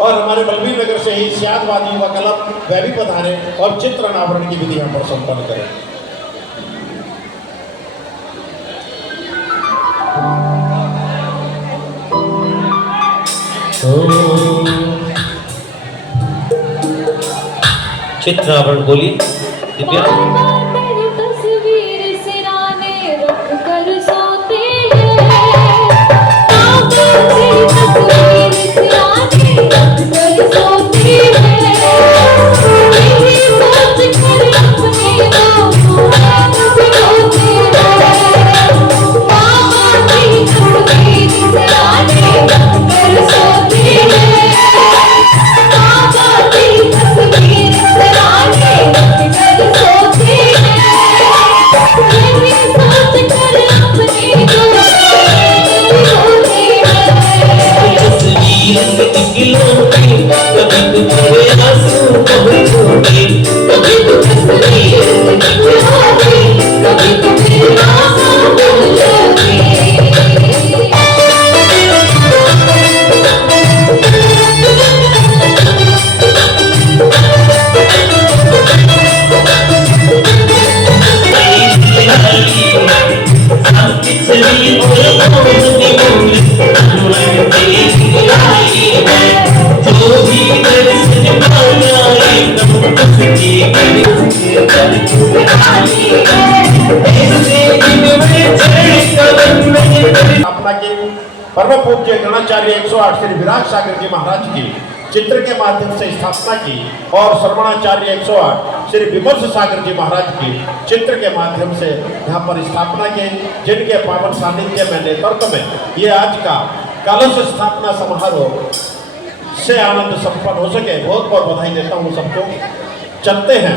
और हमारे बलबीर नगर से ही सियादवादी युवा क्लब वह भी पधारे और चित्र अनावरण की विधि यहाँ पर संपन्न करें। चित्र अनावरण बोलिए दिव्या। परम पूज्य गणाचार्य 108 श्री विराट सागर जी महाराज की चित्र के माध्यम से स्थापना की और श्रवणाचार्य 108 श्री विमर्श सागर जी महाराज की चित्र के माध्यम से यहाँ पर स्थापना की, जिनके पावन सानिध्य में नेतृत्व में ये आज का कलश स्थापना समारोह से आनंद संपन्न हो सके। बहुत बहुत बधाई देता हूँ सबको। चलते हैं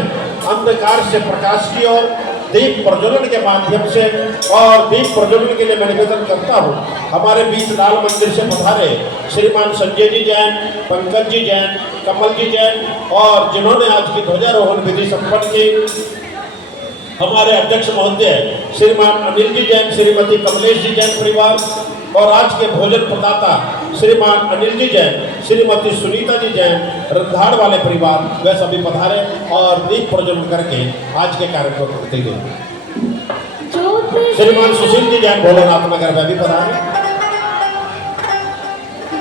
अंधकार से प्रकाश की ओर दीप प्रज्वलन के माध्यम से, और दीप प्रज्वलन के लिए मैं निवेदन करता हूँ हमारे बीच लाल मंदिर से पधारे श्रीमान संजय जी जैन, पंकज जी जैन, कमल जी जैन, और जिन्होंने आज की ध्वजारोहण विधि संपन्न की हमारे अध्यक्ष महोदय श्रीमान अनिल जी जैन, श्रीमती कमलेश जी जैन परिवार, और आज के भोजन प्रदाता श्रीमान अनिल जी जैन, श्रीमती सुनीता जी जैन, रंधाड़ वाले परिवार, वे सभी पधारे और दीप प्रज्वलन करके आज के कार्यक्रम को करते गए। श्रीमान सुशील जी जैन भोलानाथ नगर वे भी पधारे।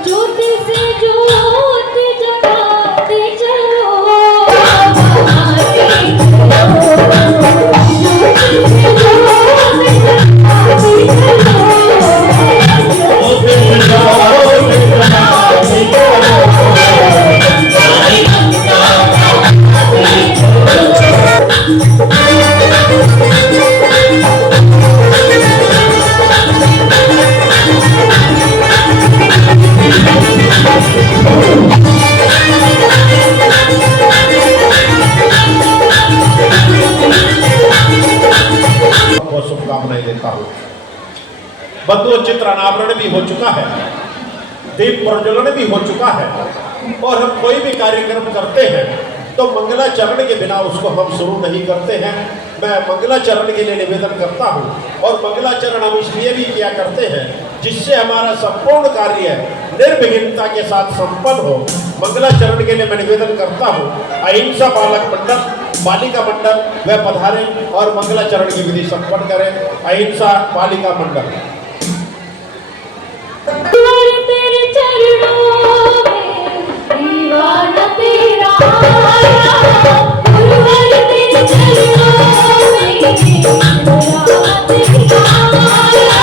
ज्योति से ज्योति जगाते चलो, शुभकामनाएं देता हूँ। बंधु चित्र अनावरण भी हो चुका है, दीप प्रज्वलन भी हो चुका है, और हम कोई भी कार्यक्रम करते हैं तो मंगलाचरण के बिना उसको हम शुरू नहीं करते हैं। मैं मंगलाचरण के लिए निवेदन करता हूँ, और मंगलाचरण हम इसलिए भी किया करते हैं जिससे हमारा संपूर्ण कार्य निर्विघ्नता के साथ संपन्न हो। मंगलाचरण के लिए मैं निवेदन करता हूँ अहिंसा बालक मंडल, बालिका मंडल वे पधारे और मंगलाचरण की विधि संपन्न करें। अहिंसा बालिका मंडल। तेरे चरणों में दीवाना तेरा आया, तेरे चरणों में दीवाना तेरा आया,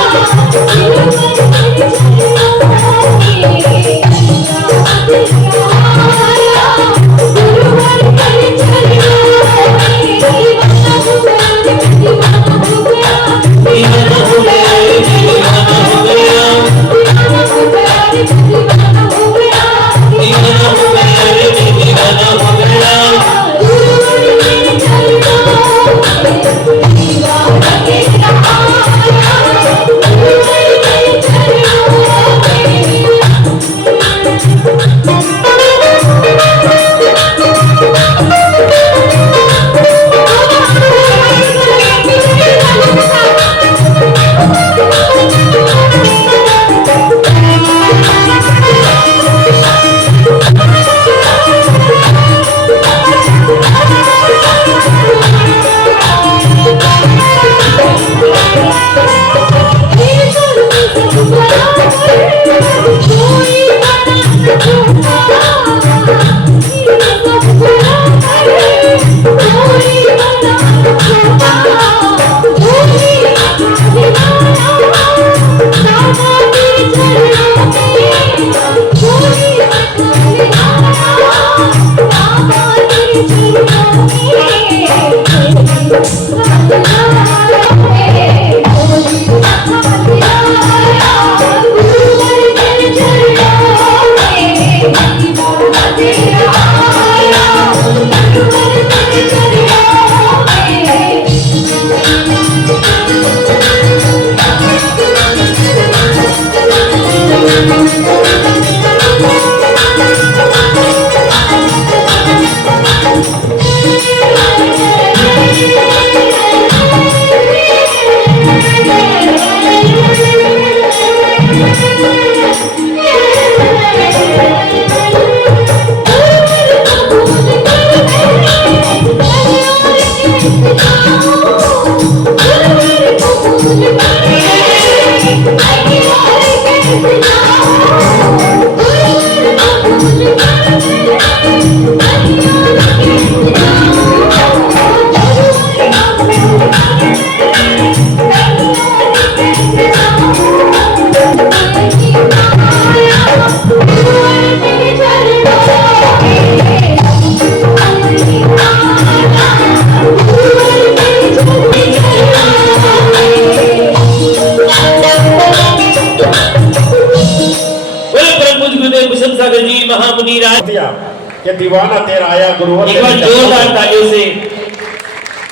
महामुनि राज दिया कि दीवाना तेरा आया गुरुवर एक बार जोरदार तालियों से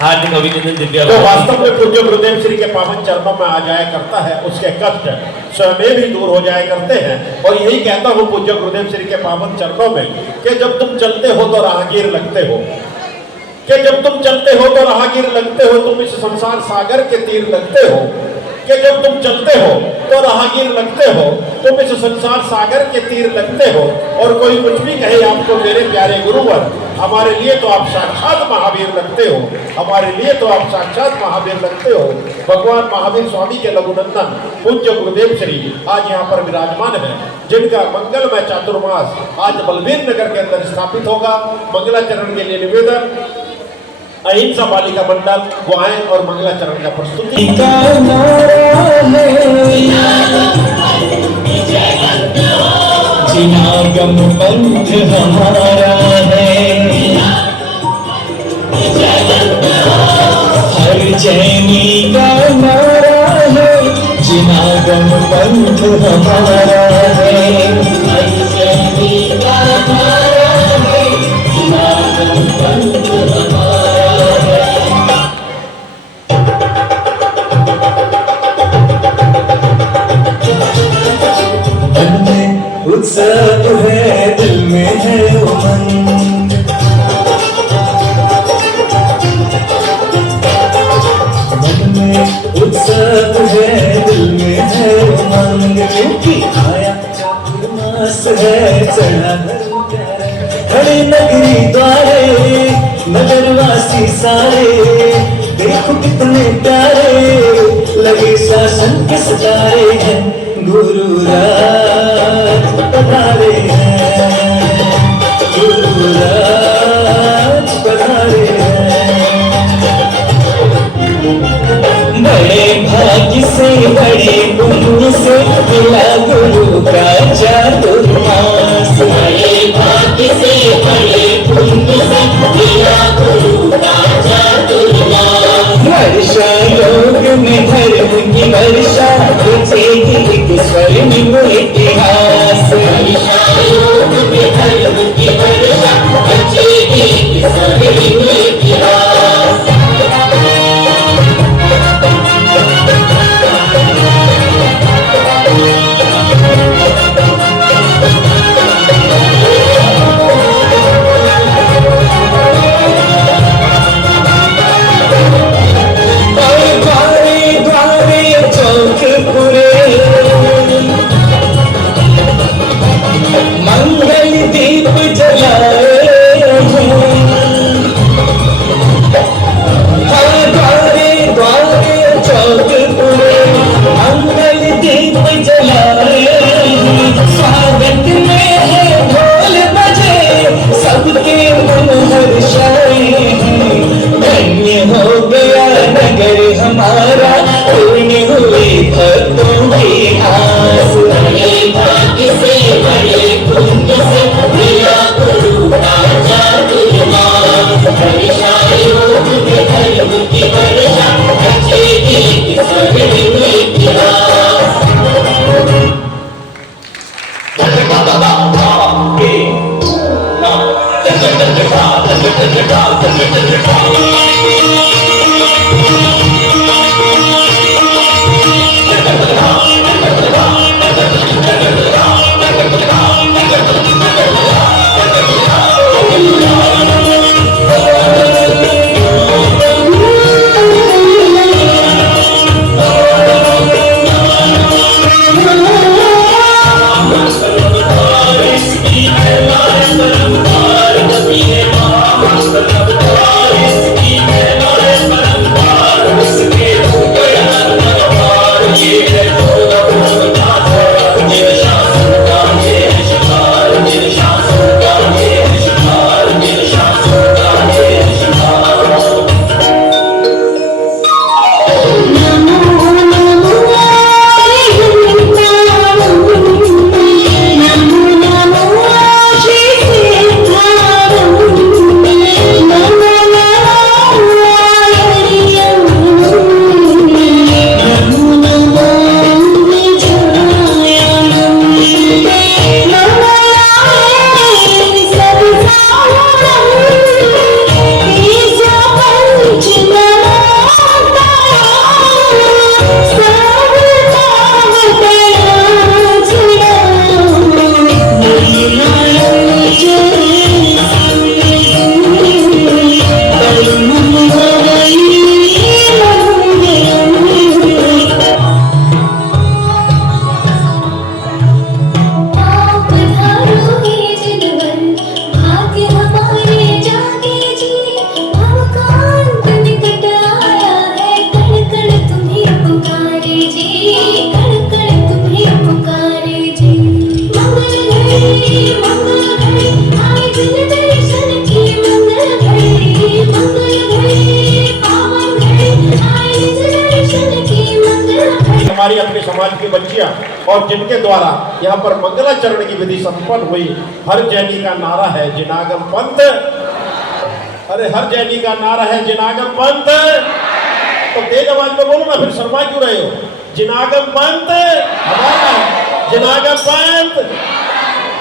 हार्दिक अभिनंदन दिव्या तो वास्तव में पूज्य गुरुदेव श्री के पावन चरणों में आ जाया करता है, उसके कष्ट स्वयं भी दूर हो जाया करते हैं। और यही कहता हूँ पूज्य गुरुदेव श्री के पावन चरणों में कि जब तुम चलते हो तो राहगीर लगते हो, कि जब तुम चलते हो तो राहगीर लगते हो, तुम इस संसार सागर के तीर लगते हो, कि जब तुम चलते हो तो राहगीर लगते हो, तुम इस संसार सागर के तीर लगते हो। और कोई कुछ भी कहे आपको मेरे प्यारे गुरुवर, हमारे लिए तो आप साक्षात महावीर लगते हो, हमारे लिए तो आप साक्षात महावीर लगते हो। भगवान महावीर स्वामी के लघुनंदन पूज्य गुरुदेव श्री आज यहाँ पर विराजमान है, जिनका मंगलमय चातुर्मास आज बलबीर नगर के अंदर स्थापित होगा। मंगलाचरण के लिए निवेदन अहिंसा बालिका मंडल वो आए और मंगलाचरण का प्रस्तुति। जिनागम पंथ हमारा है, हर जैनी का नारा है, जिनागम पंथ हमारा है, हर जैनी का नारा है, जिनागम पंथ हमारा है। मन में उत्साह है, दिल में है उमंग, मन में उत्साह है, दिल में है उमंग, क्योंकि आया चातुर्मास है, चढ़ा खड़े नगरी द्वारे, नगरवासी सारे, देखो कितने प्यारे, लगे शासन के सितारे हैं, गुरु राज पधारे हैं, गुरु राज पधारे हैं। बड़े भाग्य से बड़े पुण्य से मिला गुरु का चातुर्मास, बड़े भाग्य से बड़े पुण्य से मिला गुरु का चातुर्मास। वर्षा योग में धर्म की वर्षा रचेगी एक स्वर्णिम इतिहास, वर्षा योग में धर्म की वर्षा रचेगी एक स्वर्णिम इतिहास। हमारी अपने समाज की बच्चियां और जिनके द्वारा यहाँ पर मंगलाचरण की विधि संपन्न हुई। हर जैनी का नारा है जिनागम पंथ, अरे हर जैनी का नारा है जिनागम पंथ। तो तेज आवाज में बोलो ना, फिर शर्मा क्यों रहे हो? जिनागम पंथ हमारा है, जिनागम पंथ,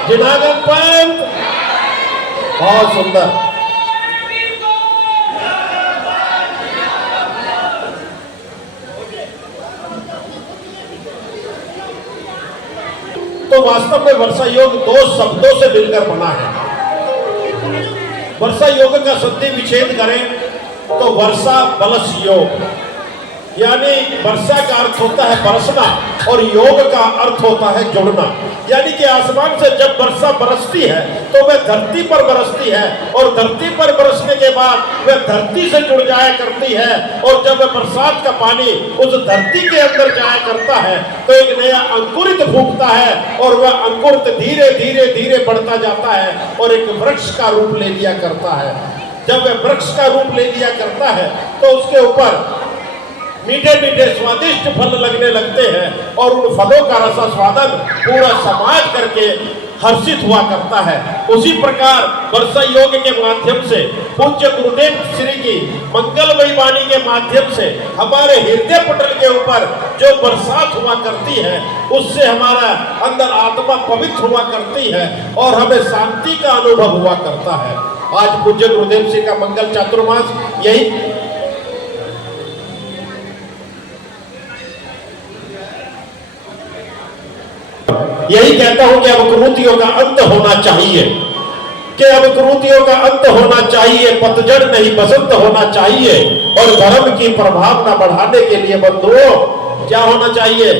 जिनागम पंथ। बहुत सुंदर। तो वास्तव में वर्षा योग दो शब्दों से मिलकर बना है। वर्षा योग का संधि विच्छेद करें तो वर्षा बलस योग, यानी वर्षा का अर्थ होता है बरसना और योग का अर्थ होता है जुड़ना। यानी कि आसमान से जब वर्षा बरसती है तो वह धरती पर बरसती है और धरती पर बरसने के बाद वह धरती से जुड़ जाया करती है। और जब वह बरसात का पानी उस धरती के अंदर जाया करता है तो एक नया अंकुरित फूटता है और वह अंकुरित धीरे धीरे धीरे बढ़ता जाता है और एक वृक्ष का रूप ले लिया करता है। जब वह वृक्ष का रूप ले लिया करता है तो उसके ऊपर मीठे मीठे स्वादिष्ट फल लगने लगते हैं और उन फलों का रसास्वादन पूरा समाज करके हर्षित हुआ करता है। उसी प्रकार वर्षा योग के माध्यम से पूज्य गुरुदेव श्री की मंगलमयी वाणी के माध्यम से हमारे हृदय पटल के ऊपर जो बरसात हुआ करती है उससे हमारा अंदर आत्मा पवित्र हुआ करती है और हमें शांति का अनुभव हुआ करता है। आज पूज्य गुरुदेव श्री का मंगल चातुर्मास यही कहता हूं कि अब कुरीतियों का अंत होना चाहिए, कि अब कुरीतियों का अंत होना चाहिए, पतझड़ नहीं बसंत होना चाहिए। और धर्म की प्रभावना बढ़ाने के लिए बंधुओं क्या होना चाहिए?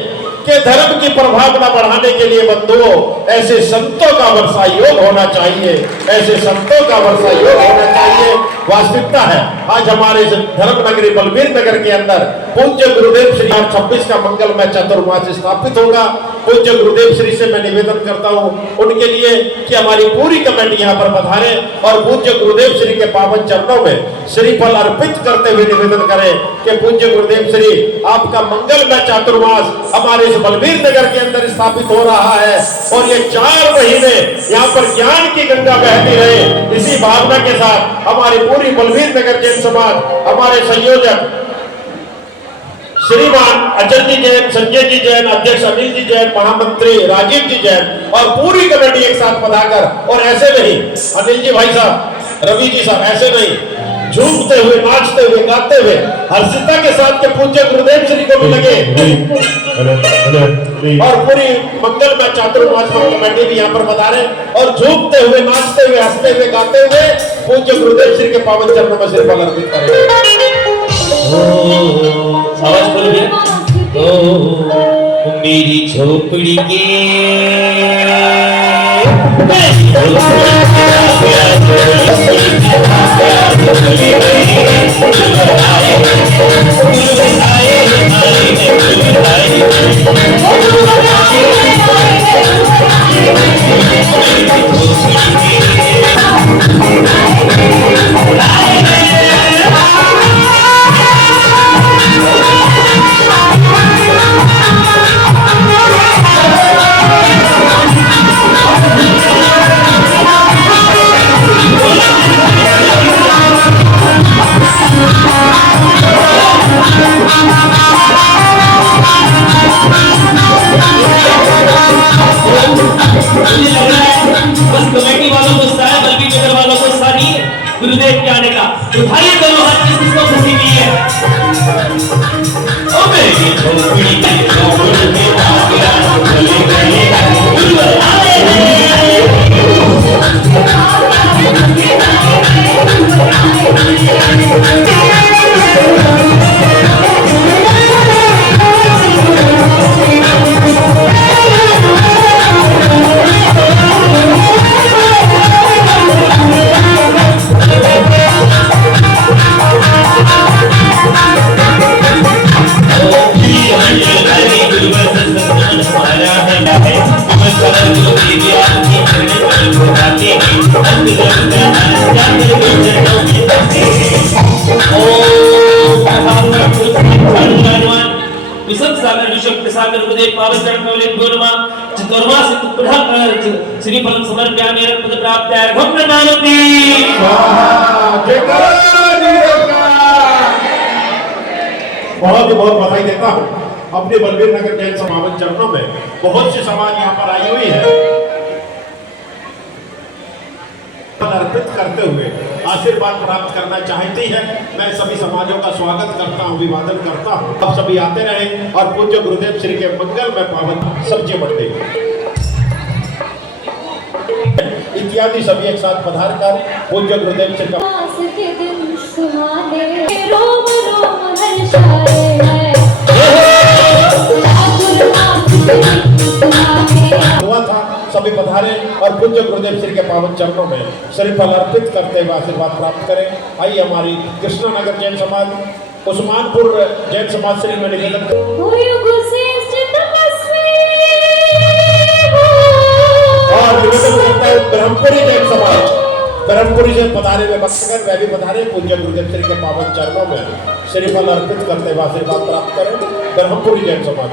कि धर्म की प्रभावना बढ़ाने के लिए बंधुओं ऐसे संतों का वर्षा योग होना चाहिए, ऐसे संतों का वर्षा योग होना चाहिए। वास्तविकता है आज हमारे धर्म नगरी बलबीर नगर के अंदर पूज्य गुरुदेव श्री 26 का मंगलमय चातुर्मास स्थापित होगा। पूज्य गुरुदेव श्री से मैं निवेदन करता हूं उनके लिए कि हमारी पूरी कमेटी यहाँ पर पधारे और पूज्य गुरुदेव श्री के पावन चरणों में श्रीफल अर्पित करते हुए निवेदन करें कि पूज्य गुरुदेव श्री आपका मंगलमय चातुर्मास हमारे इस बलबीर नगर के अंदर स्थापित हो रहा है और ये 4 महीने यहाँ पर ज्ञान की गंगा बहती रहे। इसी भावना के साथ हमारी पूरी बलबीर नगर जैन समाज, हमारे संयोजक श्रीमान अजय जी जैन, संजय जी जैन, अध्यक्ष अनिल जी जैन, महामंत्री राजीव जी जैन और पूरी कमेटी एक साथ पधाकर और ऐसे नहीं अनिल जी भाई साहब रवि जी साहब ऐसे नहीं, झूमते हुए, नाचते हुए, गाते हुए हर्षिता के साथ के पूज्य गुरुदेव श्री को भी लगे और पूरी मंगल में चातुर्मास कमेटी भी यहाँ पर बता रहे और झूमते हुए, नाचते हुए, हंसते हुए, गाते हुए पूज्य गुरुदेव श्री के पावन चरणों में सिर पर अर्पित करेंगे। आवाज बोलिए। ओ मेरी झोपड़ी के बस कमेटी वालों को उत्साह है, बल्कि नगर वालों को उत्साह नहीं है गुरुदेव के आने का। उठाइए दोनों हाथ, किसको खुशी नहीं है। ओ मेरी झोपड़ी के झोपड़ी में आगरा गले गले गुरुवर आए श्री फल समर्पयामि पद प्राप्त्यार्थं प्रणामति। बहुत बधाई देता हूँ अपने बलबीर नगर जैन समावन चरणों में। बहुत सी समाज यहाँ पर आई हुई है, अर्पित करते हुए आशीर्वाद प्राप्त करना चाहती है। मैं सभी समाजों का स्वागत करता हूँ, अभिवादन करता हूँ। आप सभी आते रहे और पूज्य गुरुदेव श्री के मंगल में पावन सब्जी बंटे इत्यादि सभी एक साथ पधार कर पूज्य गुरुदेव श्री का के दिन सुहाने रोम रोम हर्षाए है हुआ था। सभी पधारे और पूज्य गुरुदेव श्री के पावन चरणों में सिर फल अर्पित करते हुए आशीर्वाद प्राप्त करें। आइए हमारी कृष्णा नगर जैन समाज, उस्मानपुर जैन समाज श्री में निवेदन और निवेदन करता है ब्रह्मपुरी जैन समाज, ब्रह्मपुरी से पधारे हुए भक्तगण वह भी पधारे पूज्य गुरुदेव श्री के पावन चरणों में श्रीफल अर्पित करते हुए आशीर्वाद प्राप्त करें। ब्रह्मपुरी जैन समाज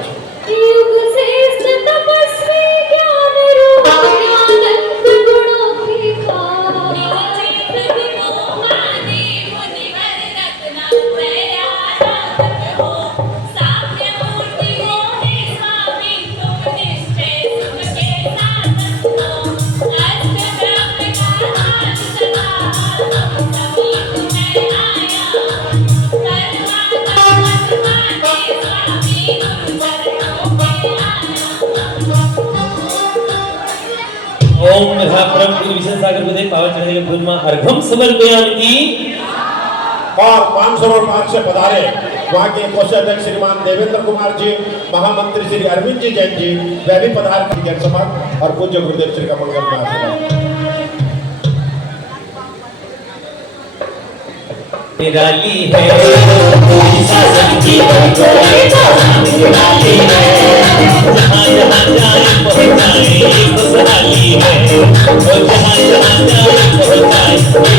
ओम नमः परम गुरु विष्णु सागर गुरुदेव पावन चढ़े गुरुमा अर्घम समर्पयामि। और 505 से पधारे वहाँ के कोषाध्यक्ष श्रीमान देवेंद्र कुमार जी, महामंत्री श्री अरविंद जी जैन जी वह भी पधार जैन समाज और पूज्य गुरुदेव श्री का मंगल में आशीर्वाद। निराली है शासन की निराली है, जहाँ जहाँ जाए पहुँचाए खुशहाली है, और जहाँ जहाँ जाए पहुँचाए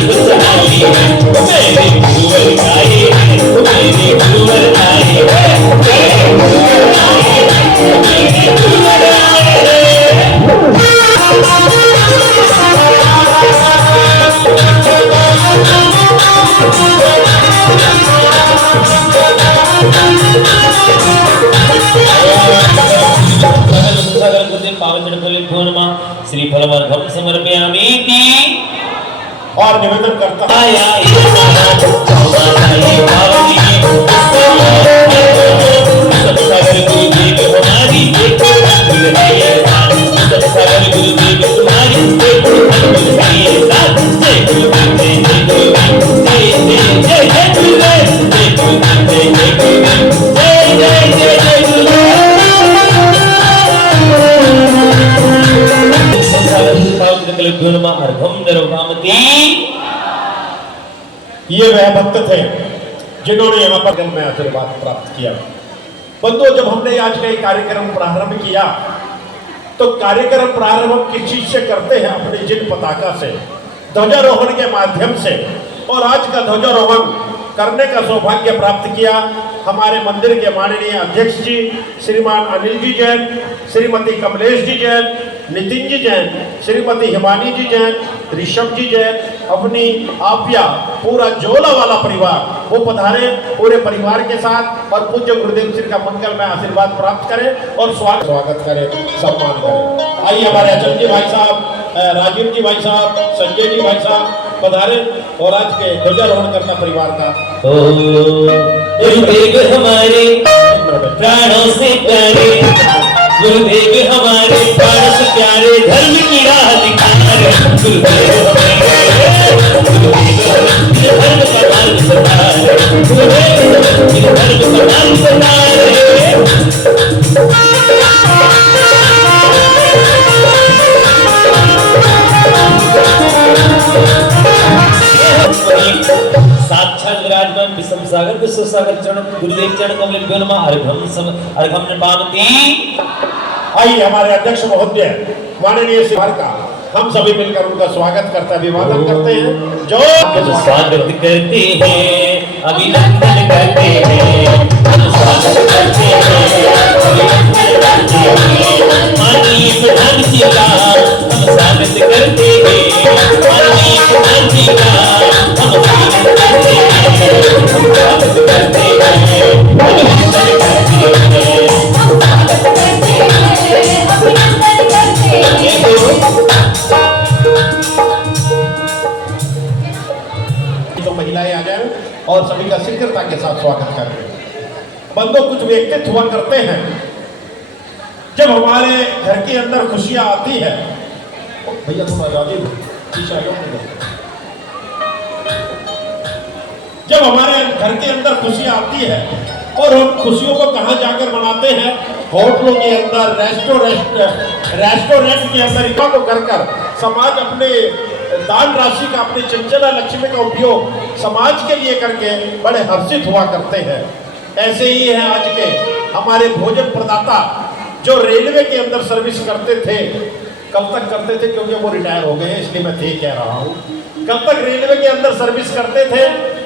खुशहाली है। मेरे गुरुवर आए हैं, मेरे गुरुवर आए हैं, मेरे गुरुवर आए हैं, मेरे गुरुवर आए हैं। पावन श्री फलवर्घम समर्पयामि। और निवेदन करता हूं आया हमारी सब सागर गुरुदेव हमारी सब सागर गुरुदेव तुम्हारी जय गुरुदेव जय गुरुदेव जय गुरुदेव जय जय गुरुदेव जय गुरुदेव जय गुरुदेव जय जय गुरुदेव ये वह भक्त थे जिन्होंने यहाँ पर में आशीर्वाद प्राप्त किया। बंधुओं, जब हमने आज का ये कार्यक्रम प्रारंभ किया तो कार्यक्रम प्रारंभ हम किस चीज से करते हैं? अपनी जिन पताका से, ध्वजारोहण के माध्यम से। और आज का ध्वजारोहण करने का सौभाग्य प्राप्त किया हमारे मंदिर के माननीय अध्यक्ष जी श्रीमान अनिल जी जैन, श्रीमती कमलेश जी जैन, नितिन जी जैन, श्रीमती हिमानी जी जैन, ऋषभ जी जैन, अपनी आपिया, पूरा जोला वाला परिवार वो पधारे पूरे परिवार के साथ और पूज्य गुरुदेव श्री का मंगल में आशीर्वाद प्राप्त करें और स्वागत करें, सम्मान करें। आइए हमारे अचल जी भाई साहब, राजीव जी भाई साहब, संजय जी भाई साहब पधारे और आज के ध्वजारोहण करना परिवार का। गुरुदेव हमारे प्राणों से प्यारे, गुरुदेव हमारे प्राणों से प्यारे, धर्म की राह दिखारे, गुरुदेव धर्म का मार्ग बताए, गुरुदेव धर्म का मार्ग बताए। साक्षात विराजमान विषम सागर विश्व सागर चरण गुरुदेव चरण कमल नमः अर्घम पावती। आइए हमारे अध्यक्ष महोदय माननीय शिवार का हम सभी मिलकर उनका स्वागत करते अभिवादन करते हैं। जो स्वागत करते हैं, अभिनंदन करते हैं, स्वागत करते हैं, अभिनंदन करते हैं। माननीय प्रधान जी का हम स्वागत करते हैं, माननीय प्रधान जी का हम स्वागत करते हैं, स्वागत करते हैं, अभिनंदन करते हैं, स्वागत करते हैं, अभिनंदन करते हैं। तो महिलाएं आ जाएं और सभी का शीघ्रता के साथ स्वागत करें। बंदो, कुछ व्यक्तित्व हुआ करते हैं जब हमारे घर के अंदर खुशियां आती है। भैया थोड़ा राजीव पीछे जब हमारे घर के अंदर खुशियां आती है और हम खुशियों को कहां जाकर मनाते हैं? होटलों के अंदर, रेस्टोरेंट के अंदर। इतना को कर समाज अपने दान राशि का, अपने चंचला लक्ष्मी का उपयोग समाज के लिए करके बड़े हर्षित हुआ करते हैं। ऐसे ही है आज के हमारे भोजन प्रदाता जो रेलवे के अंदर सर्विस करते थे। कब तक करते थे? क्योंकि वो रिटायर हो गए इसलिए मैं ठीक कह रहा हूँ। कब तक रेलवे के अंदर सर्विस करते थे?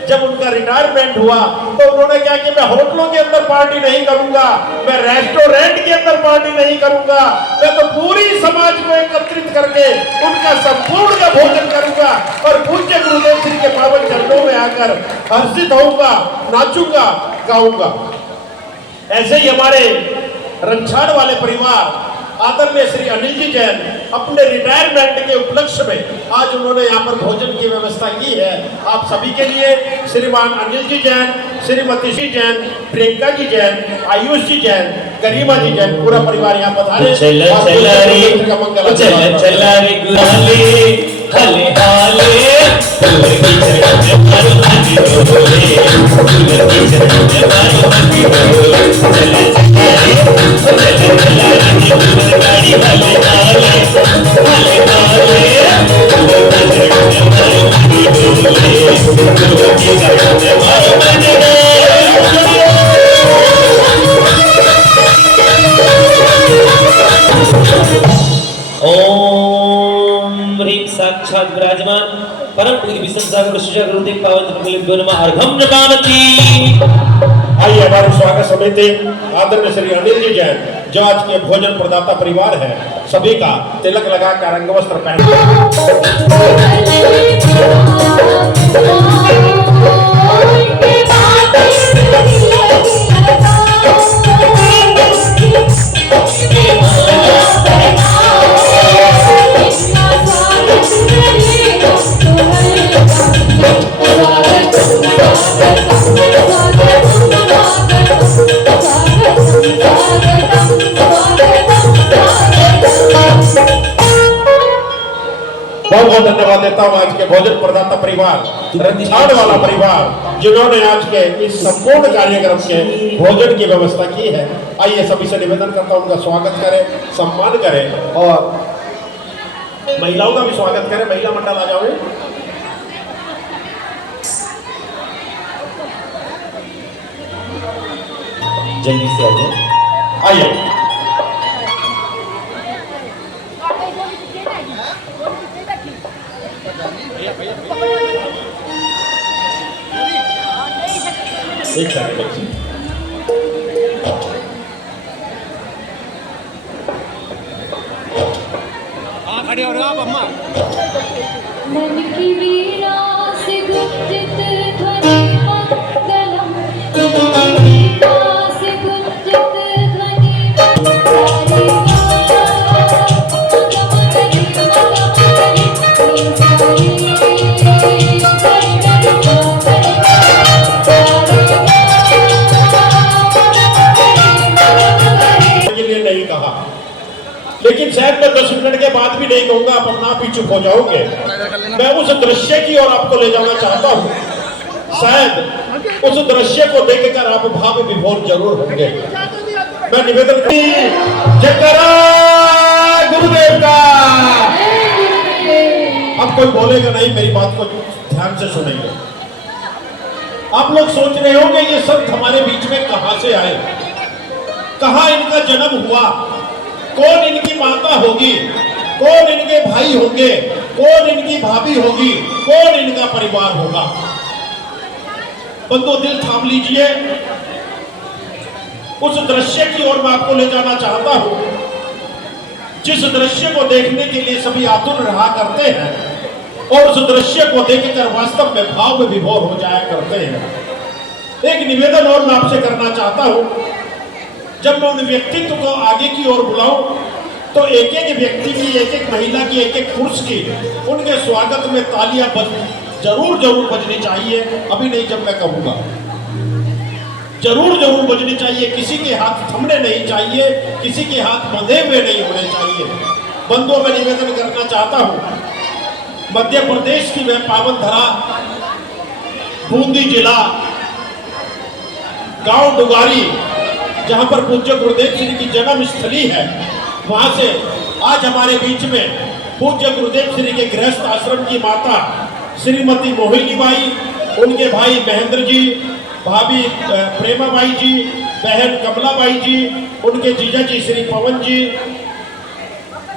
जब उनका रिटायरमेंट हुआ तो उन्होंने क्या कि मैं होटलों के अंदर पार्टी नहीं करूंगा, मैं रेस्टोरेंट के अंदर पार्टी नहीं करूंगा, मैं तो पूरी समाज को एकत्रित करके उनका संपूर्ण का भोजन करूंगा और पूज्य गुरुदेव श्री के पावन चरणों में आकर हर्षित होऊंगा, नाचूंगा, गाऊंगा। ऐसे ही हमारे रंछाड़ वाले परिवार आदरणीय श्री अनिल जी जैन अपने रिटायरमेंट के उपलक्ष्य में आज उन्होंने यहाँ पर भोजन की व्यवस्था की है आप सभी के लिए। श्रीमान अनिल जी जैन, श्रीमती जी जैन, प्रियंका जी जैन, आयुष जी जैन, गरिमा जी जैन, पूरा परिवार यहाँ पधारे। साक्षात विराजमान परम पूज्य विष्णु सागर सुजा गुरुदेव पावन नमः अर्घम पावती। आइए हमारे स्वागत समिति आदरणीय श्री अनिल जी जैन जो आज के भोजन प्रदाता परिवार है सभी का तिलक लगाकर अंग वस्त्र पहन Thank you. बहुत बहुत धन्यवाद देता हूँ आज के भोजन प्रदाता परिवार, रंछाड़ वाला परिवार, जिन्होंने आज के इस संपूर्ण कार्यक्रम के भोजन की व्यवस्था की है। आइए सभी से निवेदन करता हूँ, उनका स्वागत करें, सम्मान करें और महिलाओं का भी स्वागत करें। महिला मंडल आ जाओ, जल्दी से आ जाओ। आइए। एक सेकंड, खड़े हो रहे हो आप अम्मा? मन की वीणा से गुंजित ध्वनि मंगलम, मन की वीणा से गुंजित ध्वनि के लिए नहीं कहा, लेकिन शायद मैं 10 मिनट के बाद भी नहीं कहूंगा, आप अपना आप ही चुप हो जाओगे। मैं उस दृश्य की ओर आपको ले जाना चाहता हूं, शायद उस दृश्य को देखकर आप भाव विभोर जरूर होंगे। मैं निवेदन जयकारा गुरुदेव का। अब कोई बोलेगा नहीं, मेरी बात को ध्यान से सुनेंगे। आप लोग सोच रहे होंगे ये संत हमारे बीच में कहां से आए, कहां इनका जन्म हुआ, कौन इनकी माता होगी, कौन इनके भाई होंगे, कौन इनकी भाभी होगी, कौन इनका परिवार होगा। बंदो दिल थाम लीजिए, उस दृश्य की ओर मैं आपको ले जाना चाहता हूं, जिस दृश्य को देखने के लिए सभी आतुर रहा करते हैं और उस दृश्य को देखकर वास्तव में भाव में विभोर हो जाया करते हैं। एक निवेदन और मैं आपसे करना चाहता हूं, जब मैं उन व्यक्तित्व को आगे की ओर बुलाऊं तो एक एक व्यक्ति की, एक एक महिला की, एक एक पुरुष की, उनके स्वागत में तालियां जरूर बजनी चाहिए। अभी नहीं, जब मैं कहूंगा जरूर बजनी चाहिए। किसी के हाथ थमने नहीं चाहिए, किसी के हाथ बंधे हुए नहीं होने चाहिए। बंधुओं में निवेदन करना चाहता हूं, मध्य प्रदेश की वह पावन धरा बूंदी जिला गांव डुगारी, जहां पर पूज्य गुरुदेव श्री की जन्म स्थली है, वहां से आज हमारे बीच में पूज्य गुरुदेव श्री के गृहस्थ आश्रम की माता श्रीमती मोहिनी बाई, उनके भाई महेंद्र जी, भाभी प्रेमा बाई जी, बहन कमला बाई जी, उनके जीजा जी श्री पवन जी,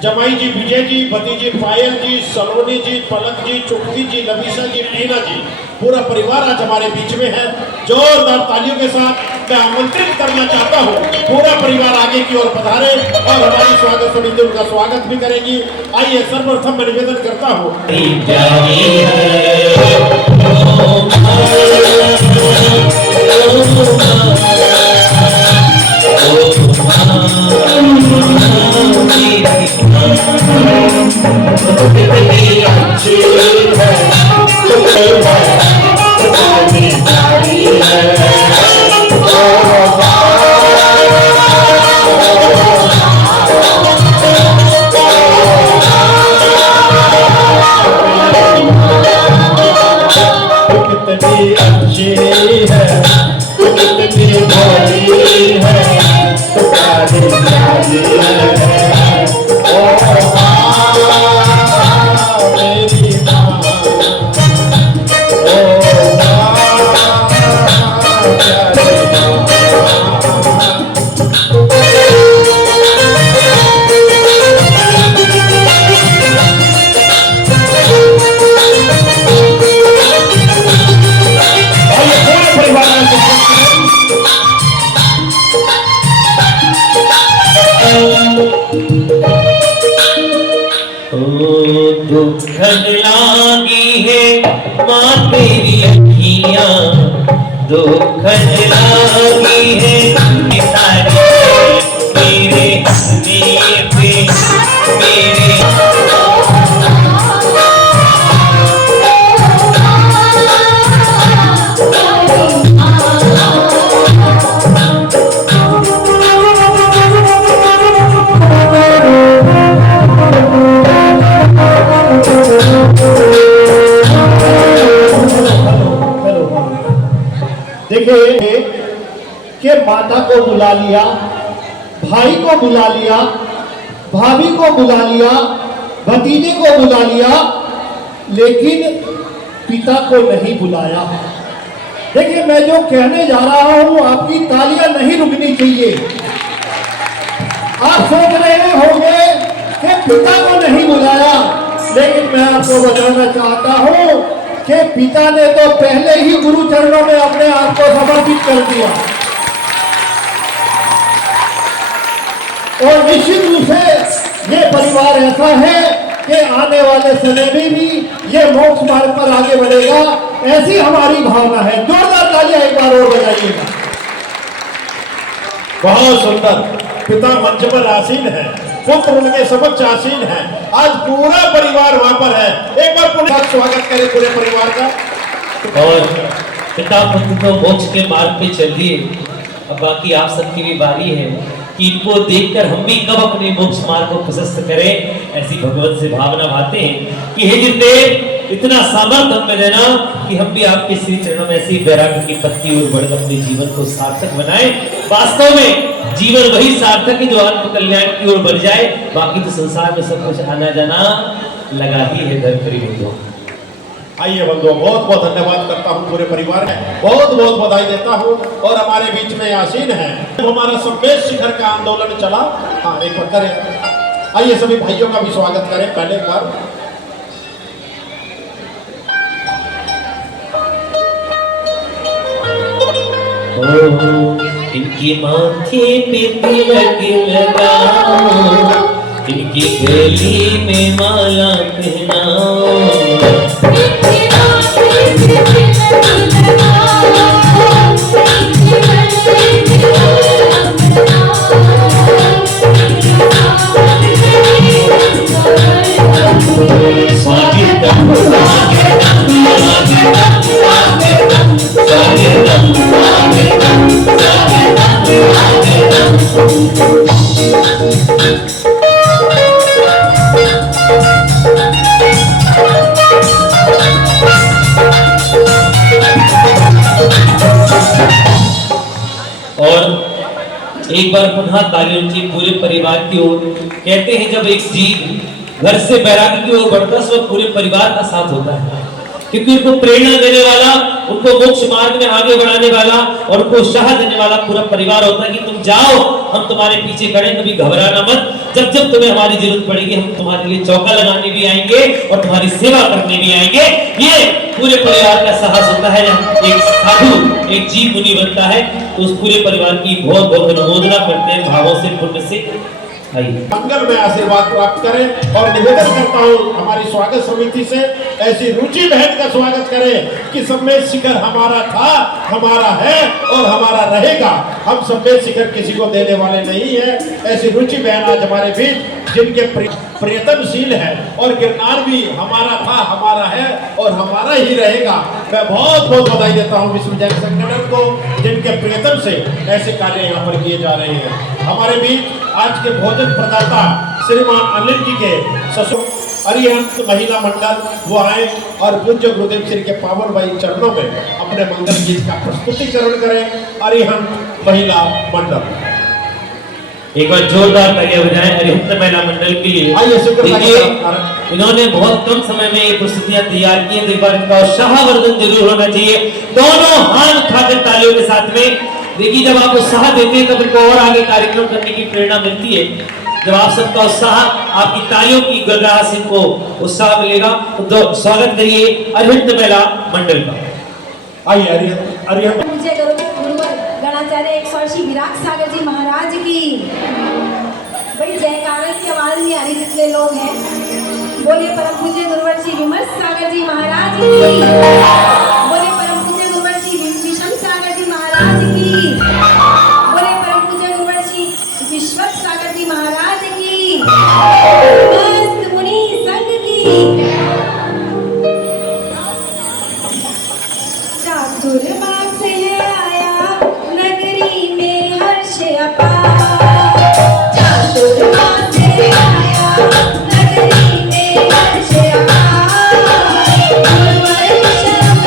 जमाई जी विजय जी, भतीजी पायल जी, सलोनी जी, पलक जी, चुटकी जी, नबीसा जी, टीना जी, पूरा परिवार आज हमारे बीच में है। जोरदार तालियों के साथ मैं आमंत्रित करना चाहता हूँ, पूरा परिवार आगे की ओर पधारे और हमारी स्वागत समिति उनका स्वागत भी करेगी। आइए सर्वप्रथम मैं निवेदन करता हूँ, दुखन लागी है माँ तेरी अखियाँ, दुखन लागी है निसारी मेरे हंसने पे मेरे माता को बुला लिया, भाई को बुला लिया, भाभी को बुला लिया, भतीजे को बुला लिया, लेकिन पिता को नहीं बुलाया। देखिए, मैं जो कहने जा रहा हूं, आपकी तालियां नहीं रुकनी चाहिए। आप सोच रहे होंगे कि पिता को नहीं बुलाया, लेकिन मैं आपको बताना चाहता हूं कि पिता ने तो पहले ही गुरु चरणों में अपने आप को समर्पित कर दिया। और निश्चित रूप से ये परिवार ऐसा है कि आने वाले समय में भी ये मोक्ष मार्ग पर आगे बढ़ेगा, ऐसी हमारी भावना है। जोरदार तालियां एक बार और बजाइएगा। बहुत सुंदर। पिता मंच पर आसीन है, पुत्र उनके समक्ष आसीन है, आज पूरा परिवार वहां पर है। एक बार पुनः स्वागत करें पूरे परिवार का। और पिता पुत्र तो मोक्ष के मार्ग पे चल दिए, अब बाकी आप सबकी भी बारी है कि इनको देखकर हम भी कब अपने मोक्ष मार्ग को प्रशस्त करें। ऐसी भगवत से भावना भाते हैं कि हे गुरुदेव, इतना सामर्थ्य हमें देना कि हम भी आपके श्री चरणों में ऐसी वैराग्य की पत्ती और बढ़कर अपने जीवन को सार्थक बनाएं। वास्तव में जीवन वही सार्थक है जो आत्म कल्याण की ओर बढ़ जाए, बाकी तो संसार में सब कुछ आना जाना लगा ही है। धर्मपुरी बंधुओं, आइए बंधुओं, बहुत बहुत धन्यवाद करता हूँ पूरे परिवार में, बहुत बहुत बधाई देता हूँ। और हमारे बीच में आसीन है, हमारा संवेद शिखर का आंदोलन चला। हाँ, एक बार करें। आइए सभी भाइयों का भी स्वागत करें पहले बार। इनकी माथे पे तिलक लगाओ, इनकी गली में माला पहनाओ। एक बार पुनः तालियों की पूरे परिवार की ओर। कहते हैं जब एक जीव घर से बैरागी की ओर बढ़ता है, तो पूरे परिवार का साथ होता है, क्योंकि उनको प्रेरणा देने वाला, उनको मोक्ष मार्ग में आगे बढ़ाने वाला और उनको उत्साह देने वाला पूरा परिवार होता है कि तुम जाओ, हम तुम्हारे पीछे खड़े, कभी घबराना मत। जब जब तुम्हें हमारी जरूरत पड़ेगी, हम तुम्हारे लिए चौका लगाने भी आएंगे और तुम्हारी सेवा करने भी आएंगे। ये पूरे परिवार का साहस होता है। जब एक साधु, एक जीव मुनि बनता है, तो उस पूरे परिवार की बहुत बहुत अनुमोदना करते हैं भावों से, पुण्य से। मंगल में आशीर्वाद प्राप्त करें और निवेदन करता हूँ हमारी स्वागत समिति से ऐसी रुचि बहन का स्वागत करें कि संवेद शिखर हमारा था, हमारा है और हमारा रहेगा। हम संवेद शिखर किसी को देने वाले नहीं है। ऐसी रुचि बहन आज हमारे बीच, जिनके प्रियतमशील है और गिरनार भी हमारा था, हमारा है और हमारा ही रहेगा। मैं बहुत बहुत बधाई देता हूँ विश्व जैन संगठन को, जिनके प्रियतम से ऐसे कार्य यहाँ पर किए जा रहे हैं। हमारे बीच आज के भोजन प्रदाता श्रीमान अनिल जी के ससुर अरिहंत महिला मंडल वो आए और पूज्य गुरुदेव श्री के पावन भाई चरणों में अपने मंगल गीत का प्रस्तुतिकरण करें। अरिहंत महिला मंडल, एक बार जोरदार तालियां बजाएं अरिहंत महिला मंडल के लिए। देखिए, इन्होंने बहुत कम समय में ये प्रस्तुतियां तैयार की हैं, तो एक बार इनका उत्साहवर्धन जरूर होना चाहिए। दोनों हाथ उठाकर तालियों के साथ में। देखिए, जब आप उत्साह देते हैं तब इनको और आगे कार्यक्रम करने की प्रेरणा मिलती है। जब आप सबका उत्साह, आपकी तालियों की गड़गड़ाहट से इनको उत्साह मिलेगा। तो स्वागत करिए अरिहंत महिला मंडल का। आइए अरिहंत पूज्य गुरुवर गणाचार्य 180 विराट सागर जी महाराज की बड़ी जयकारा की आवाज नहीं आ रही जितने लोग हैं। बोले परम पूज्य गुरुवर श्री विमल सागर जी महाराज की, बोले परम पूज्य गुरुवर श्री विषम सागर जी महाराज की, बोले परम पूज्य गुरुवर श्री विश्वत सागर जी महाराज की, मस्त मुनि संघ की। चातुर्मास है आया नगरी में हर्ष अपार, चातुर्मास है आया नगरी में हर्ष अपार, गुरुवर शर्म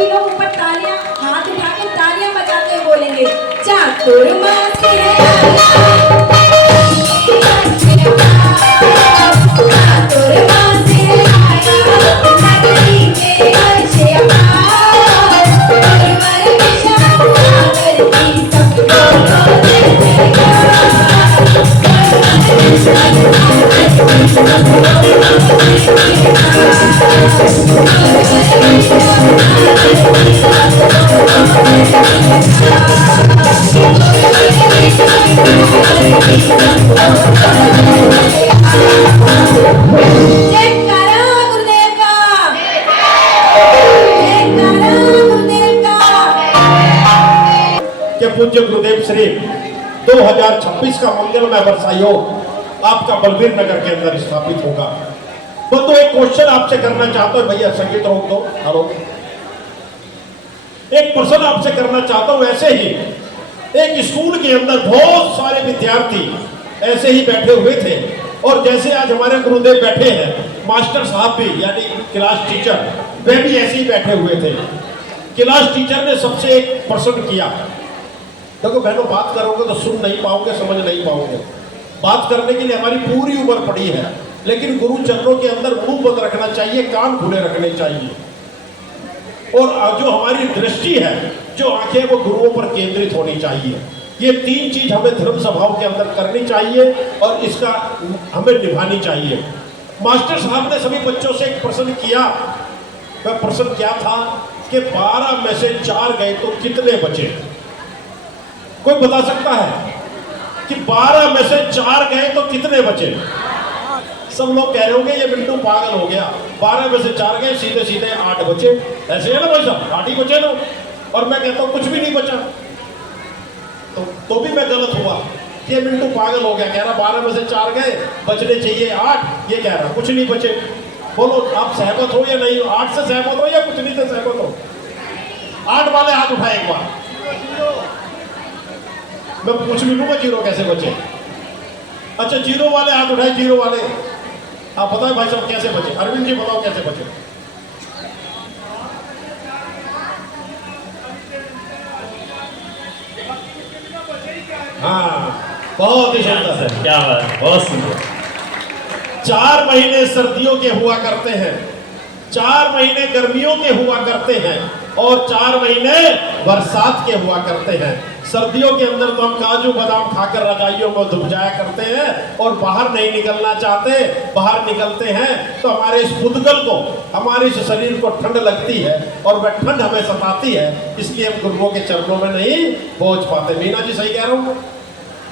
सभी लोग ऊपर तालियां हाथ उठा के तालियां बजाते हुए बोलेंगे चातुर्मास के पूज्य गुरुदेव श्री 2026 का मंगलमय वर्षा योग आपका बलबीर नगर के अंदर स्थापित होगा। वो तो एक क्वेश्चन आपसे करना चाहता हूं, भैया संगीत रोक दो, हेलो। एक प्रश्न आपसे करना चाहता हूं, ऐसे ही एक स्कूल के अंदर बहुत सारे विद्यार्थी ऐसे ही बैठे हुए थे और जैसे आज हमारे गुरुदेव बैठे हैं, मास्टर साहब भी यानी क्लास टीचर वे भी ऐसे ही बैठे हुए थे। क्लास टीचर ने सबसे एक प्रश्न किया। देखो बहनों, बात करोगे तो सुन नहीं पाओगे, समझ नहीं पाओगे। बात करने के लिए हमारी पूरी उम्र पड़ी है, लेकिन गुरु चरणों के अंदर मुंह बंद रखना चाहिए, कान खुले रखने चाहिए। और जो हमारी दृष्टि है, जो आंखें, वो गुरुओं पर केंद्रित होनी चाहिए। ये तीन चीज हमें धर्म सभाओं के अंदर करनी चाहिए और इसका हमें निभानी चाहिए। मास्टर साहब ने सभी बच्चों से एक प्रश्न किया। वह प्रश्न क्या था कि 12 में से 4 गए तो कितने बचे? कोई बता सकता है कि 12 में से 4 गए तो कितने बचे? सब लोग कह रहे होंगे ये बिल्कुल पागल हो गया, 12 में से 4 गए, सीधे सीधे 8 बचे। ऐसे है ना भाई साहब, 8 ही बचे ना। और मैं कहता हूं कुछ भी नहीं बचा, तो भी मैं गलत हुआ। ये बिल्कुल पागल हो गया, कह रहा 12 में से 4 गए, बचने चाहिए 8। ये कह रहा कुछ नहीं बचे। बोलो आप सहमत हो या नहीं? 8 से सहमत हो या कुछ नहीं से सहमत हो? 8 वाले हाथ उठाए एक बार। मैं पूछ भी लूंगा 0 कैसे बचे। अच्छा 0 वाले हाथ उठाए, 0 वाले। आप बताओ भाई साहब कैसे बचे? अरविंद जी बताओ कैसे बचे? हाँ, बहुत ही सुंदर है, क्या बात है, बहुत सुंदर। 4 महीने सर्दियों के हुआ करते हैं, 4 महीने गर्मियों के हुआ करते हैं और 4 महीने बरसात के हुआ करते हैं। सर्दियों के अंदर तो हम काजू बादाम खाकर रजाइयों में डूब जाया करते हैं और बाहर नहीं निकलना चाहते। बाहर निकलते हैं तो हमारे इस बुदगल को, हमारे इस शरीर को ठंड लगती है और वह ठंड हमें सताती है, इसलिए हम गुरुओं के चरणों में नहीं पहुंच पाते। मीना जी सही कह रहा हूँ?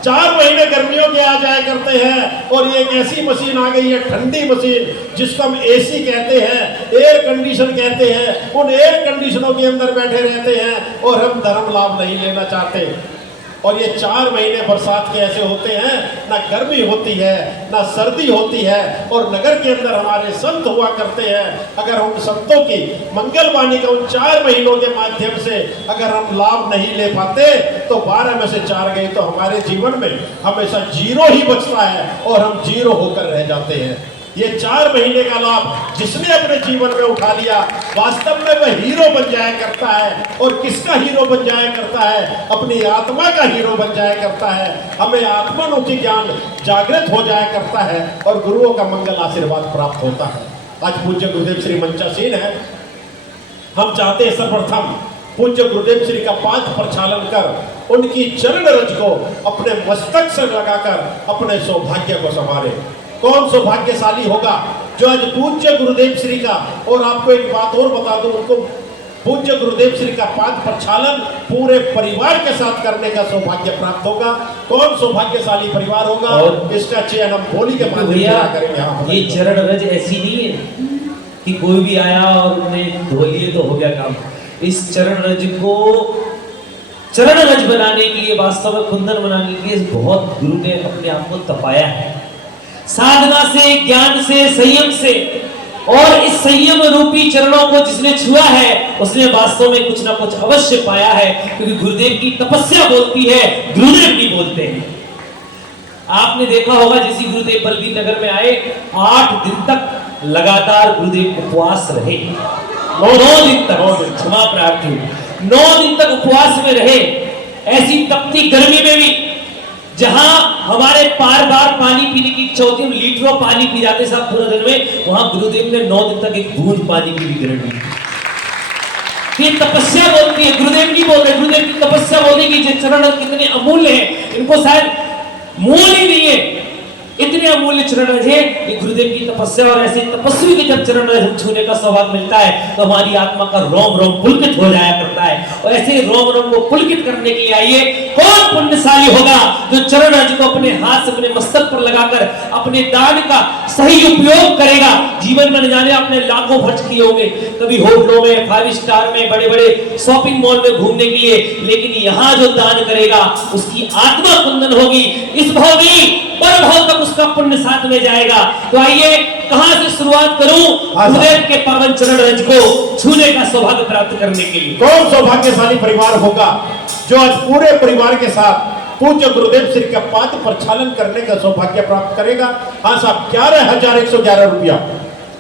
4 महीने गर्मियों के आ जाया करते हैं और ये एक ऐसी मशीन आ गई है, ठंडी मशीन, जिसको हम एसी कहते हैं, एयर कंडीशन कहते हैं। उन एयर कंडीशनों के अंदर बैठे रहते हैं और हम धर्म लाभ नहीं लेना चाहते। और ये 4 महीने बरसात के ऐसे होते हैं, ना गर्मी होती है ना सर्दी होती है। और नगर के अंदर हमारे संत हुआ करते हैं। अगर उन संतों की मंगलवाणी का उन 4 महीनों के माध्यम से अगर हम लाभ नहीं ले पाते तो 12 में से 4 गए तो हमारे जीवन में हमेशा 0 ही बचता है और हम 0 होकर रह जाते हैं। ये 4 महीने का लाभ जिसने अपने जीवन में उठा लिया, वास्तव में वह हीरो बन जाया करता है। और किसका हीरो बन जाया करता है? अपनी आत्मा का हीरो बन जाया करता है। हमें आत्मानुठी ज्ञान जागृत हो जाया करता है और गुरुओं का मंगल आशीर्वाद प्राप्त होता है। आज पूज्य गुरुदेव श्री मंचासीन है। हम चाहते हैं सर्वप्रथम पूज्य गुरुदेव श्री का पाद प्रक्षालन कर उनकी चरण रज को अपने मस्तक से लगाकर अपने सौभाग्य को संवारे। कौन सौभाग्यशाली होगा जो आज पूज्य गुरुदेव श्री का, और आपको एक बात और बता दूं, उनको पूज्य गुरुदेव श्री का पाद प्रक्षालन पूरे परिवार के साथ करने का सौभाग्य प्राप्त होगा। कौन सौभाग्यशाली परिवार होगा? और इसका चयन हम होली के माध्यम से करेंगे। ये चरण रज ऐसी नहीं है कि कोई भी आया और उन्हें धो लिए तो हो गया काम। इस चरण रज को चरण रज बनाने के लिए, वास्तव में कुंदन बनाने के लिए बहुत गुरु ने अपने आप को तपाया है, साधना से, ज्ञान से, संयम से। और इस संयम रूपी चरणों को जिसने छुआ है उसने वास्तव में कुछ ना कुछ अवश्य पाया है, क्योंकि गुरुदेव की तपस्या बोलती है, गुरुदेव नहीं बोलते हैं। आपने देखा होगा जैसे गुरुदेव बलबीर नगर में आए, 8 दिन तक लगातार गुरुदेव उपवास रहे। 9 दिन तक क्षमा प्रार्थी 9 दिन तक उपवास में रहे, ऐसी तपती गर्मी में भी, जहां हमारे बार बार पानी पीने की इच्छा होती है, लीटरों पानी पी जाते साहब पूरे दिन में, वहां गुरुदेव ने 9 दिन तक एक बूंद पानी की भी ग्रहण नहीं की। ये तपस्या बोलती है, गुरुदेव की बोल रहे, गुरुदेव की तपस्या बोलेगी, जो चरण कितने अमूल्य है, इनको शायद मोल ही नहीं है, इतने अमूल्य चरण है ये गुरुदेव की तपस्या। और ऐसे तपस्वी के जब चरण छूने का सौभाग्य मिलता है तो हमारी आत्मा का रोम रोम पुलकित हो जाया करता है। और ऐसे रोम रोम को पुलकित करने के लिए आइए, कौन पुण्यशाली होगा जो चरण रज को अपने हाथ से अपने मस्तक पर लगाकर अपने दान का सही उपयोग करेगा। जीवन में न जाने आपने लाखों खर्च किए होंगे, कभी होटलों में, 5 स्टार में, बड़े बड़े शॉपिंग मॉल में घूमने के लिए, लेकिन यहाँ जो दान करेगा उसकी आत्मा कुंदन होगी, इस भाव में पर भाव तक उसका पुण्य साथ में जाएगा। तो आइए, कहां से शुरुआत करूं गुरुदेव के पावन चरण रज को छूने का सौभाग्य प्राप्त करने के लिए? कौन सौभाग्यशाली परिवार होगा जो आज पूरे परिवार के साथ पूज्य गुरुदेव श्री का पाद प्रक्षालन करने का सौभाग्य प्राप्त करेगा? हाँ साहब, 11,111 रुपया,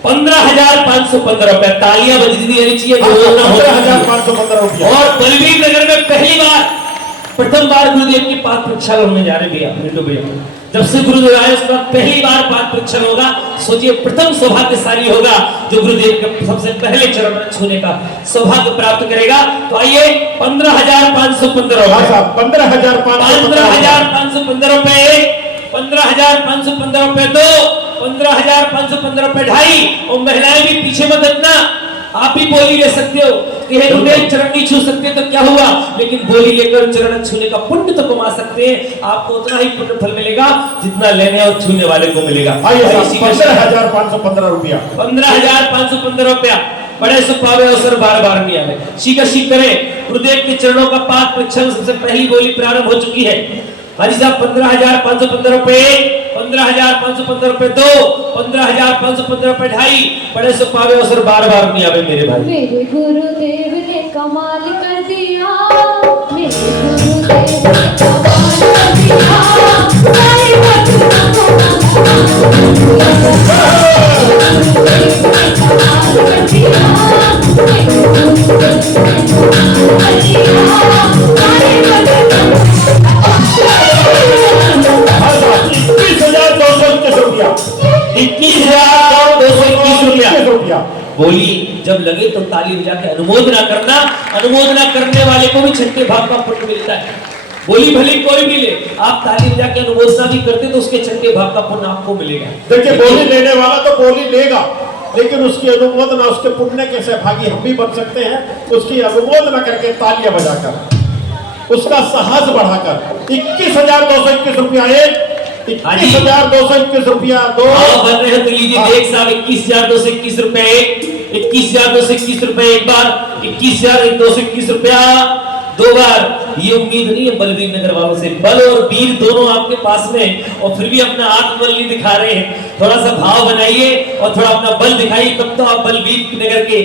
15,515 रुपया। तालियां बजनी चाहिए, 15,515 रुपया। और बलवीर नगर में पहली बार, प्रथम बार गुरुदेव के पाद प्रक्षालन होने जा रहे भैया, भैया जब से गुरुदेव आए उसके बाद पहली बार पाद प्रक्षालन होगा। सोचिए, प्रथम सौभाग्यशाली होगा जो गुरुदेव के सबसे पहले चरण छूने का सौभाग्य प्राप्त करेगा। तो आइए, 15,515 रुपए, 15,515 रुपए, 15,515 रुपए दो, 15,515 रुपए ढाई। और महिलाएं भी पीछे मत हटना, आप भी बोली ले सकते हो कि गुरुदेव चरण नहीं छू सकते तो क्या हुआ, लेकिन बोली लेकर चरण छूने का पुण्य तो कमा सकते हैं। आपको उतना ही पुण्य फल मिलेगा जितना लेने और छूने वाले को मिलेगा। 15,515 रुपया, 15,515 रुपया। बड़े सुपावे अवसर बार बार नहीं आवे, शीघ्र शीघ्र करें। गुरुदेव के चरणों का पाद प्रक्षालन सबसे पहली बोली प्रारंभ हो चुकी है। हाजी साहब, 15,515 रुपए, 15,515 रुपए दो, 15,515 रुपए ढाई। बड़े सुपावे अवसर बार बार नहीं आवे मेरे भाई। मेरे गुरुदेव ने कमाल कर दिया, मेरे गुरुदेव ने कमाल कर दिया, सारे भक्तों को बोली जब लगे तो ताली बजा के अनुमोदना करना। अनुमोदना करने वाले को भी छठे भाग का पुण्य मिलता है। बोली भली कोई भी ले, आप ताली बजा के अनुमोदना भी करते तो उसके छठे भाग का पुण्य आपको मिलेगा। देखिए, बोली लेने वाला तो बोली लेगा, लेकिन उसकी अनुमोदना, उसके पुण्य के सहभागी हम भी बन सकते हैं। उसकी अनुमोदना करके तालियां बजाकर, उसका साहस बढ़ाकर 21,221 रुपया एक, 21,221 रुपया दो। बन रहे हैं तो लीजिए, देख साहब, 21,221 रुपए एक, 21,221 रुपए एक बार, 21,221 रुपया दो बार। ये उम्मीद नहीं है बलवीर नगर वालों से, बल और वीर दोनों आपके पास में, और फिर भी अपना आत्मबल नहीं दिखा रहे हैं। थोड़ा सा भाव बनाइए और थोड़ा अपना बल दिखाइए, तब तो आप बलवीर नगर के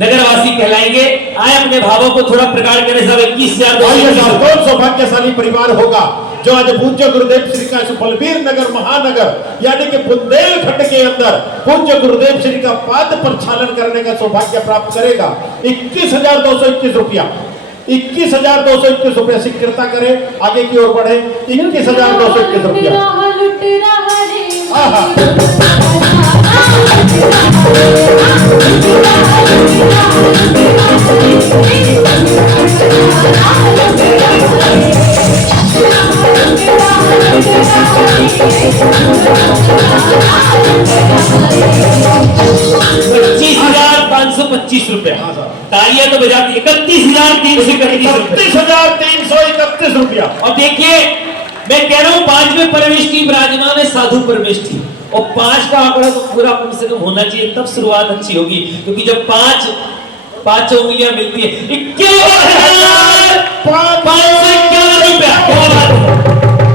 नगरवासी कहलाएंगे। आए अपने भावों को थोड़ा प्रकट करें साहब। 21,221। कौन सौभाग्यशाली परिवार होगा जो आज पूज्य गुरुदेव श्री का बलवीर नगर महानगर यानी कि बुंदेलखंड के अंदर पूज्य गुरुदेव श्री का पाद प्रक्षालन करने का सौभाग्य प्राप्त करेगा? 21,221 रुपया, 21,221 रुपया। शीघ्रता करें, आगे की ओर बढ़े। 21,221 रुपया। ₹25,525 रुपया। तालियां तो बजा दी। 31,331 रुपया। और देखिए, मैं कह रहा हूं 5वें परमेश की विराजमान है साधु परमेश की, और 5 का आंकड़ा तो पूरा कम से कम होना चाहिए, तब शुरुआत अच्छी होगी। क्योंकि जब 5 उंगलियां मिलती है, 51,551 रुपया।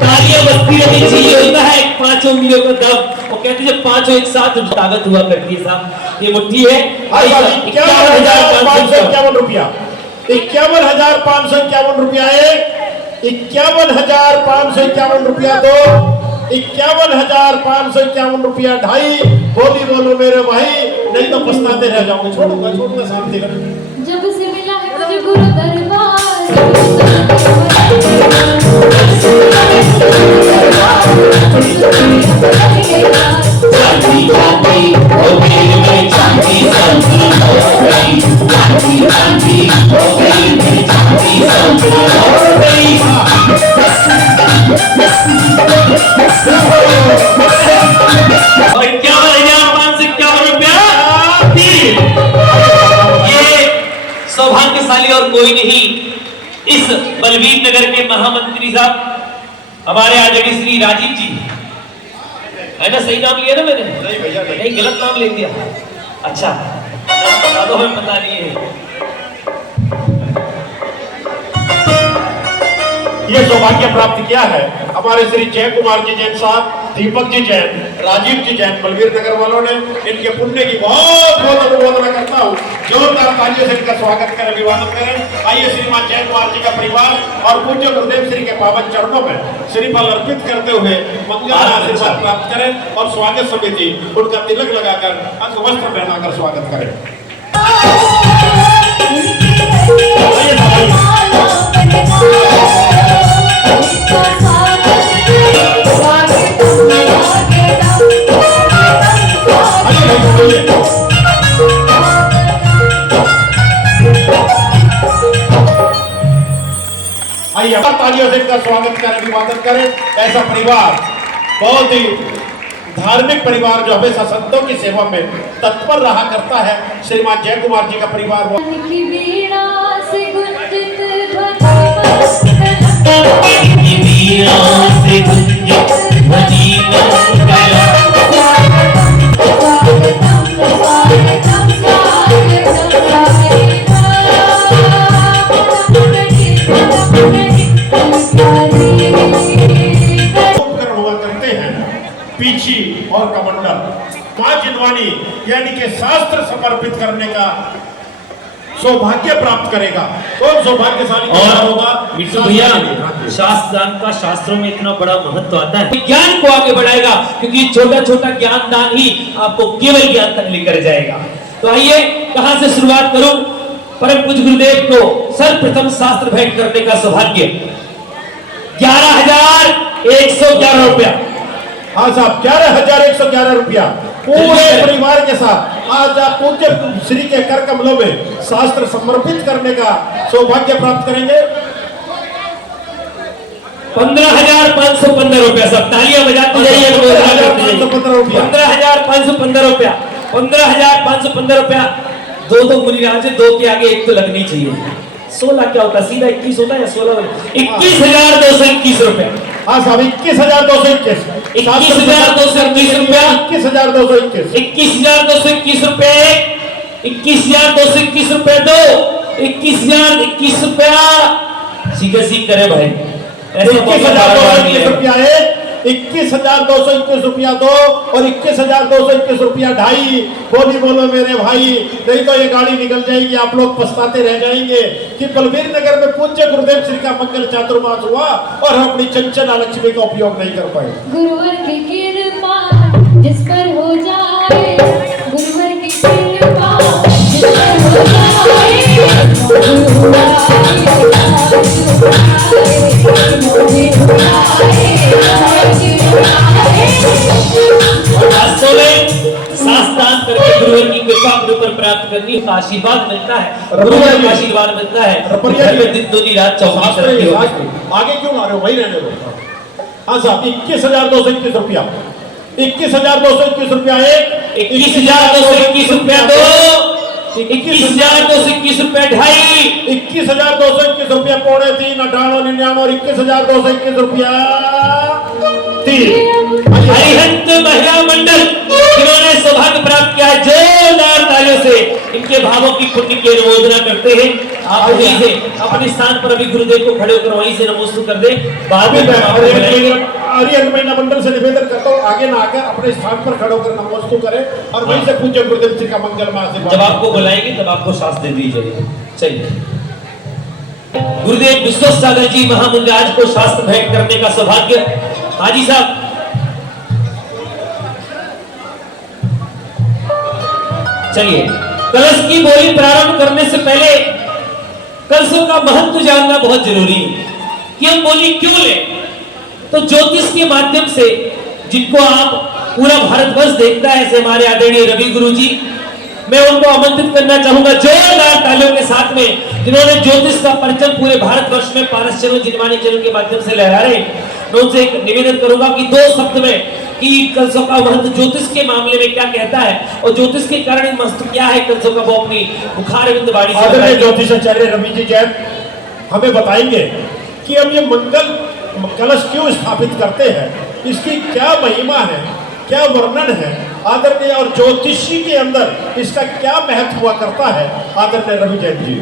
तालियां बजती रहनी चाहिए, होता है 5 उंगलियों का दम। और कहते जब 5 एक साथ ताकत हुआ करती है साहब। ये मुट्ठी है 51,551 रुपया, 51,551 रुपया एक, 51,551 रुपया दो, 51,551 रुपया ढाई। बोली बोलो मेरे भाई, नहीं तो पछताते रह जाओगे। छोड़ूंगा शांति कर। जब से मिला है मुझे गुरु दरबार चांदी चांदी ओ मेरे में चांदी चांदी हो गई, चांदी चांदी हो गई, मेरी चांदी चांदी हो गई। 51,551 रुपया। ये सौभाग्यशाली और कोई नहीं, इस बलवीर नगर के महामंत्री साहब हमारे आदरणीय श्री राजीव जी है ना। सही नाम लिया ना मैंने? नहीं भैया नहीं। नहीं, गलत नाम ले दिया। अच्छा नाम बता दो, हमें पता नहीं है। ये सौभाग्य प्राप्त किया है हमारे श्री जय कुमार जी जैन साहब, दीपक जी जैन, राजीव जी जैन, बलवीर नगर वालों ने। इनके पुण्य की बहुत बहुत अनुमोदना करता हूँ। जोरदार तालियों से इनका स्वागत करें, अभिवादन करें। आइए श्रीमान जय कुमार जी का परिवार और पूज्य गुरुदेव श्री के पावन चरणों में श्रीफल अर्पित करते हुए मंगल आशीर्वाद प्राप्त करें और स्वागत समिति उनका तिलक लगाकर अंगवस्त्र पहनाकर स्वागत करें। आइए तालियों से इनका स्वागत करें, अभिवादन करें। ऐसा परिवार, बहुत ही धार्मिक परिवार जो हमेशा संतों की सेवा में तत्पर रहा करता है, श्रीमान जय कुमार जी का परिवार। की वीणा से गुंजित हुआ करते हैं पीछी और कमंडल। मां जिनवानी यानी कि शास्त्र समर्पित करने का सौभाग्य प्राप्त करेगा। कौन सौभाग्यशाली होगा? मिट्टू भैया, शास्त्र दान का शास्त्रों में इतना बड़ा महत्व आता है, ज्ञान को आगे बढ़ाएगा, क्योंकि छोटा छोटा ज्ञान दान ही आपको केवल ज्ञान तक लेकर जाएगा। तो आइए कहां से शुरुआत करूं? परम पूज्य गुरुदेव को सर्वप्रथम शास्त्र भेंट करने का सौभाग्य 11,111 रुपया। हाँ साहब, 11,111 रुपया पूरे परिवार के साथ आज आप पूज्य श्री के कर कमलों में शास्त्र समर्पित करने का सौभाग्य प्राप्त करेंगे। 15,515 रुपया। सब तालियां बजाते जाइए, 15,515 रुपया। 15,515 रुपया। 15,515 रुपया। दो मुनिराज, दो के आगे एक तो लगनी चाहिए। 16 क्या होता है? सीधा 21 होता है या 16? 21,221 रुपया। हाँ साहब, 21,221। 21,221 रुपया। 21,221। 21,221 रुपया एक, 21,221 रुपया दो, 21,021 रुपया। सीधे सीख करे भाई, ऐसे 21,221 रुपया एक, 21,221 रुपया दो और 21,221 रुपया ढाई। बोली बोलो मेरे भाई, नहीं तो ये गाड़ी निकल जाएगी, आप लोग पछताते रह जाएंगे कि बलवीर नगर में पूज्य गुरुदेव श्री का मंगल चातुर्मास हुआ और हम अपनी चंचला लक्ष्मी का उपयोग नहीं कर पाए। गुरुवर की कृपा जिस पर हो जाए, गुरुवर की कृपा जिस पर हो जाए, शास्त्रांत करके गुरुवर की कृपा अपने ऊपर प्राप्त करनी, आशीर्वाद मिलता है, गुरुवर का आशीर्वाद मिलता है। घर में दिन दूनी रात 24 रखी होगी। आगे क्यों आ रहे हो? वही रहने दो। हाँ साहब, 21,221 रुपया। 21,221 रुपया एक, 21,221 रुपया दो, 21,221 रुपया ढाई, 21,221 रुपया पौने तीन, 98,99 और 21,221 रुपया 3। अरिहंत महिला मंडल जिन्होंने सौभाग्य प्राप्त किया है, जोरदार तालियों से इनके भावों की पुण्य की अनुमोदना करते हैं। आप वहीं से अपने स्थान पर अभी गुरुदेव को खड़े होकर वहीं से नमस्कार कर दे। बाद में अरिहंत महिला मंडल से निवेदन करता हूँ, आगे ना आकर अपने स्थान पर खड़े होकर नमस्कार करें और वहीं से पूज्य गुरुदेव जी का मंगल आशीर्वाद। जब आपको बुलाएंगे तब आपको शास्त्र दे दी जाएगी। चलिए, गुरुदेव विश्व सागर जी महामुंजाज को शास्त्र भेंट करने का सौभाग्य। हाजी साहब चलिए, कलश की बोली प्रारंभ करने से पहले कलशों का महत्व जानना बहुत जरूरी है कि हम बोली क्यों लें। तो ज्योतिष के माध्यम से जिनको आप पूरा भारतवर्ष देखता है, ऐसे हमारे आदरणीय रवि गुरु जी, मैं उनको आमंत्रित करना चाहूंगा जोरदार तालियों के साथ में, जिन्होंने ज्योतिष का परचम पूरे भारतवर्ष में पारस चैनल, जिनवानी चैनल के माध्यम से लहरा रहे। मैं उनसे एक निवेदन करूंगा कि 2 शब्द में कि कलशों का महत्व ज्योतिष के मामले में क्या कहता है और ज्योतिष के कारण महत्व क्या है कलशों का, वो अपनी मुखारविंद वाणी से आदरणीय ज्योतिषाचार्य रवि जी जैन हमें बताएंगे कि हम ये मंगल कलश क्यों स्थापित करते हैं, इसकी क्या महिमा है, क्या वर्णन है आदरणीय, और ज्योतिषी के अंदर इसका क्या महत्व हुआ करता है। आदरणीय रवि जैन जी।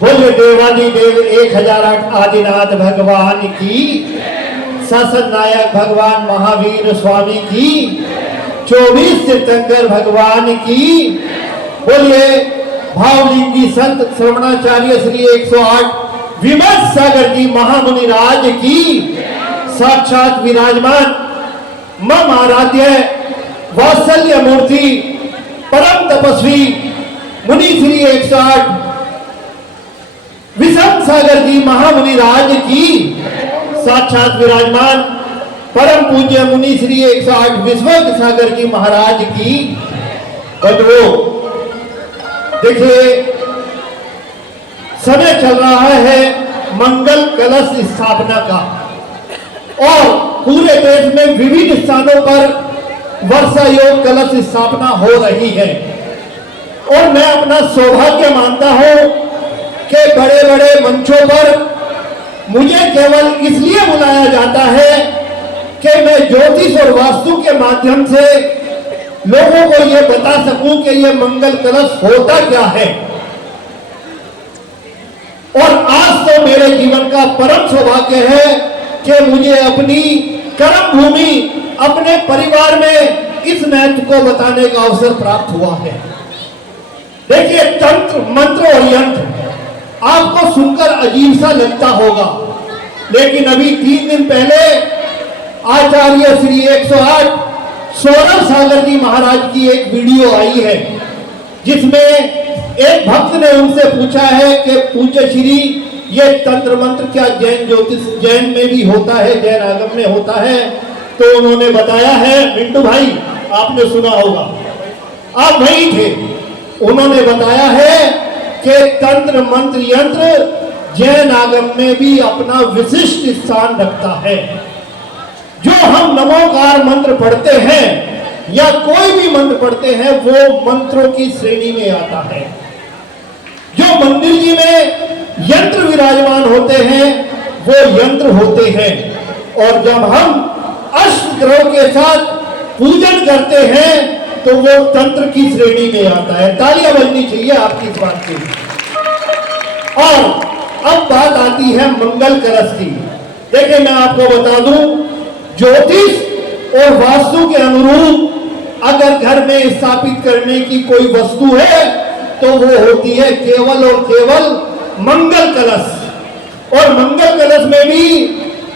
बोले देवानी देव 1008 आदिनाथ भगवान की, शासन नायक भगवान महावीर स्वामी की, 24 तीर्थंकर भगवान की। बोलिए भावलिंगी संत श्रवणाचार्य श्री 108 विमर्श सागर जी महामुनि राज की, साक्षात विराजमान मम आराध्य वात्सल्य मूर्ति परम तपस्वी मुनि श्री 108 विषम सागर जी महामुनि राज की, साक्षात विराजमान परम पूज्य मुनि श्री 108 विश्वक सागर जी महाराज की। बंधुओं देखिए, समय चल रहा है मंगल कलश स्थापना का और पूरे देश में विविध स्थानों पर वर्षा योग कलश स्थापना हो रही है। और मैं अपना सौभाग्य मानता हूं कि बड़े बड़े मंचों पर मुझे केवल इसलिए बुलाया जाता है कि मैं ज्योतिष और वास्तु के माध्यम से लोगों को यह बता सकूं कि यह मंगल कलश होता क्या है। और आज तो मेरे जीवन का परम सौभाग्य है कि मुझे अपनी कर्म भूमि, अपने परिवार में इस महत्व को बताने का अवसर प्राप्त हुआ है। देखिए, तंत्र मंत्र और यंत्र आपको सुनकर अजीब सा लगता होगा, लेकिन अभी 3 दिन पहले आचार्य श्री 108 सौरभ सागर जी महाराज की एक वीडियो आई है, जिसमें एक भक्त ने उनसे पूछा है कि पूज्य श्री, ये तंत्र मंत्र क्या जैन ज्योतिष जैन में भी होता है, जैन आगम में होता है? तो उन्होंने बताया है, मिंटू भाई आपने सुना होगा, आप वही थे, उन्होंने बताया है कि तंत्र मंत्र यंत्र जैन आगम में भी अपना विशिष्ट स्थान रखता है। जो हम नमोकार मंत्र पढ़ते हैं या कोई भी मंत्र पढ़ते हैं, वो मंत्रों की श्रेणी में आता है। जो मंदिर जी में यंत्र विराजमान होते हैं वो यंत्र होते हैं, और जब हम अष्ट ग्रह के साथ पूजन करते हैं तो वो तंत्र की श्रेणी में आता है। तालियां बजनी चाहिए आपकी इस बात की। और अब बात आती है मंगल कलश की। देखिए, मैं आपको बता दूं, ज्योतिष और वास्तु के अनुरूप अगर घर में स्थापित करने की कोई वस्तु है तो वो होती है केवल और केवल मंगल कलश। और मंगल कलश में भी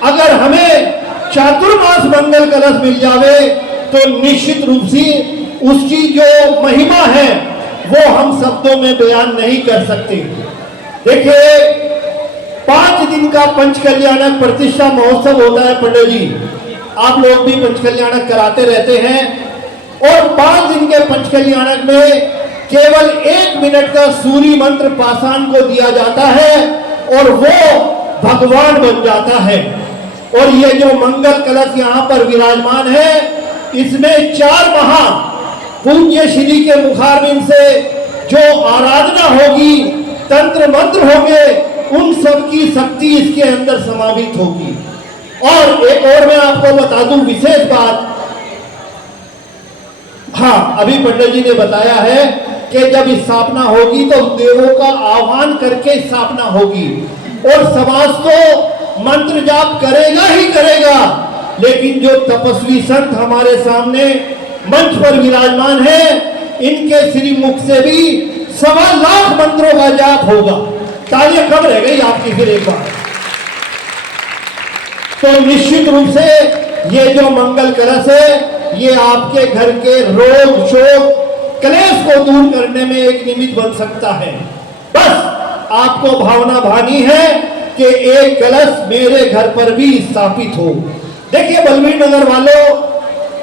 अगर हमें चातुर्मास मंगल कलश मिल जावे तो निश्चित रूप से उसकी जो महिमा है वो हम शब्दों में बयान नहीं कर सकते। देखिए, 5 दिन का पंचकल्याणक प्रतिष्ठा महोत्सव होता है पंडित जी, आप लोग भी पंचकल्याणक कराते रहते हैं। और 5 दिन के पंचकल्याणक में केवल 1 मिनट का सूर्य मंत्र पाषाण को दिया जाता है और वो भगवान बन जाता है। और ये जो मंगल कलश यहाँ पर विराजमान है, इसमें 4 महा पूज्य श्री के मुखारविंद से जो आराधना होगी, तंत्र मंत्र होंगे, उन सब की शक्ति इसके अंदर समावित होगी। और एक और मैं आपको बता दूं विशेष बात, हाँ, अभी पंडित जी ने बताया है कि जब स्थापना होगी तो देवों का आह्वान करके स्थापना होगी, और समाज तो मंत्र जाप करेगा ही करेगा, लेकिन जो तपस्वी संत हमारे सामने मंच पर विराजमान है, इनके श्री मुख से भी 1.25 लाख मंत्रों का जाप होगा। तालियां कब रह गई आपकी फिर एक बार। तो निश्चित रूप से ये जो मंगल कलश है ये आपके घर के रोग शोक क्लेश को दूर करने में एक निमित्त बन सकता है। बस आपको भावना भानी है कि एक कलश मेरे घर पर भी स्थापित हो। देखिए बलवीर नगर वालों,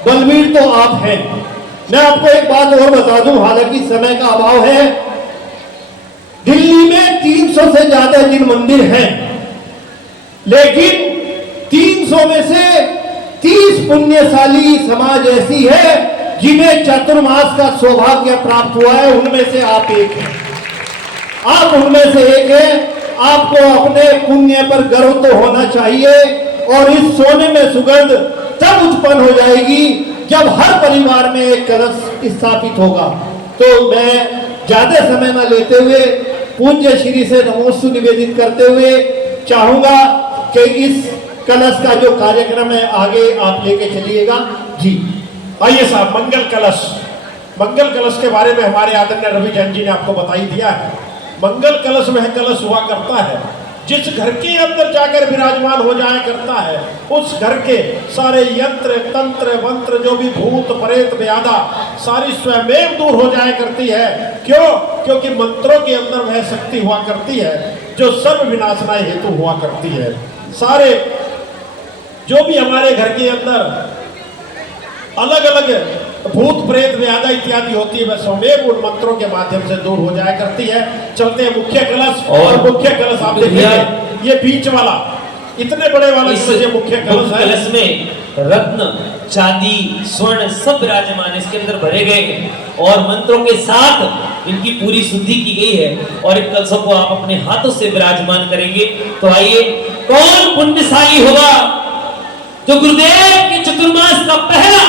बलवीर तो आप हैं। मैं आपको एक बात और बता दूं, हालांकि समय का अभाव है। दिल्ली में 300 से ज्यादा जिन मंदिर हैं, लेकिन 300 में से 30 पुण्यशाली समाज ऐसी है जिन्हें चतुर्मास का सौभाग्य प्राप्त हुआ है। उनमें से आप एक हैं। आप उनमें से एक हैं। आपको अपने पुण्य पर गर्व तो होना चाहिए और इस सोने में सुगंध तब उत्पन्न हो जाएगी जब हर परिवार में एक कलश स्थापित होगा। तो मैं ज्यादा समय न लेते हुए पूज्य श्री से नमोस्तु निवेदित करते हुए चाहूंगा कि इस कलश का जो कार्यक्रम है आगे आप लेके चलिएगा जी। आइए साहब, मंगल कलश के बारे में हमारे आदरणीय रवि जैन जी ने आपको बता ही दिया है। मंगल कलश वह कलश हुआ करता है जिस घर के अंदर जाकर विराजमान हो जाया करता है, उस घर के सारे यंत्र तंत्र मंत्र जो भी भूत प्रेत व्याधा सारी स्वयं दूर हो जाया करती है। क्यों? क्योंकि मंत्रों के अंदर वह शक्ति हुआ करती है जो सर्व विनाशनाय हेतु हुआ करती है। सारे जो भी हमारे घर के अंदर अलग अलग भूत प्रेत व्याधा इत्यादि होती है, वह स्वयं उन मंत्रों के माध्यम से दूर हो जाया करती है। चलते हैं मुख्य कलश। और मुख्य कलश आप देखेंगे ये बीच वाला इतने बड़े वाला ये मुख्य कलश है। कलश में रत्न चांदी स्वर्ण सब विराजमान इसके अंदर भरे गए हैं और मंत्रों के साथ इनकी पूरी शुद्धि की गई है और इन कलशों को आप अपने हाथों से विराजमान करेंगे। तो आइए, कौन पुण्यशाली होगा जो गुरुदेव के चतुर्मास का पहला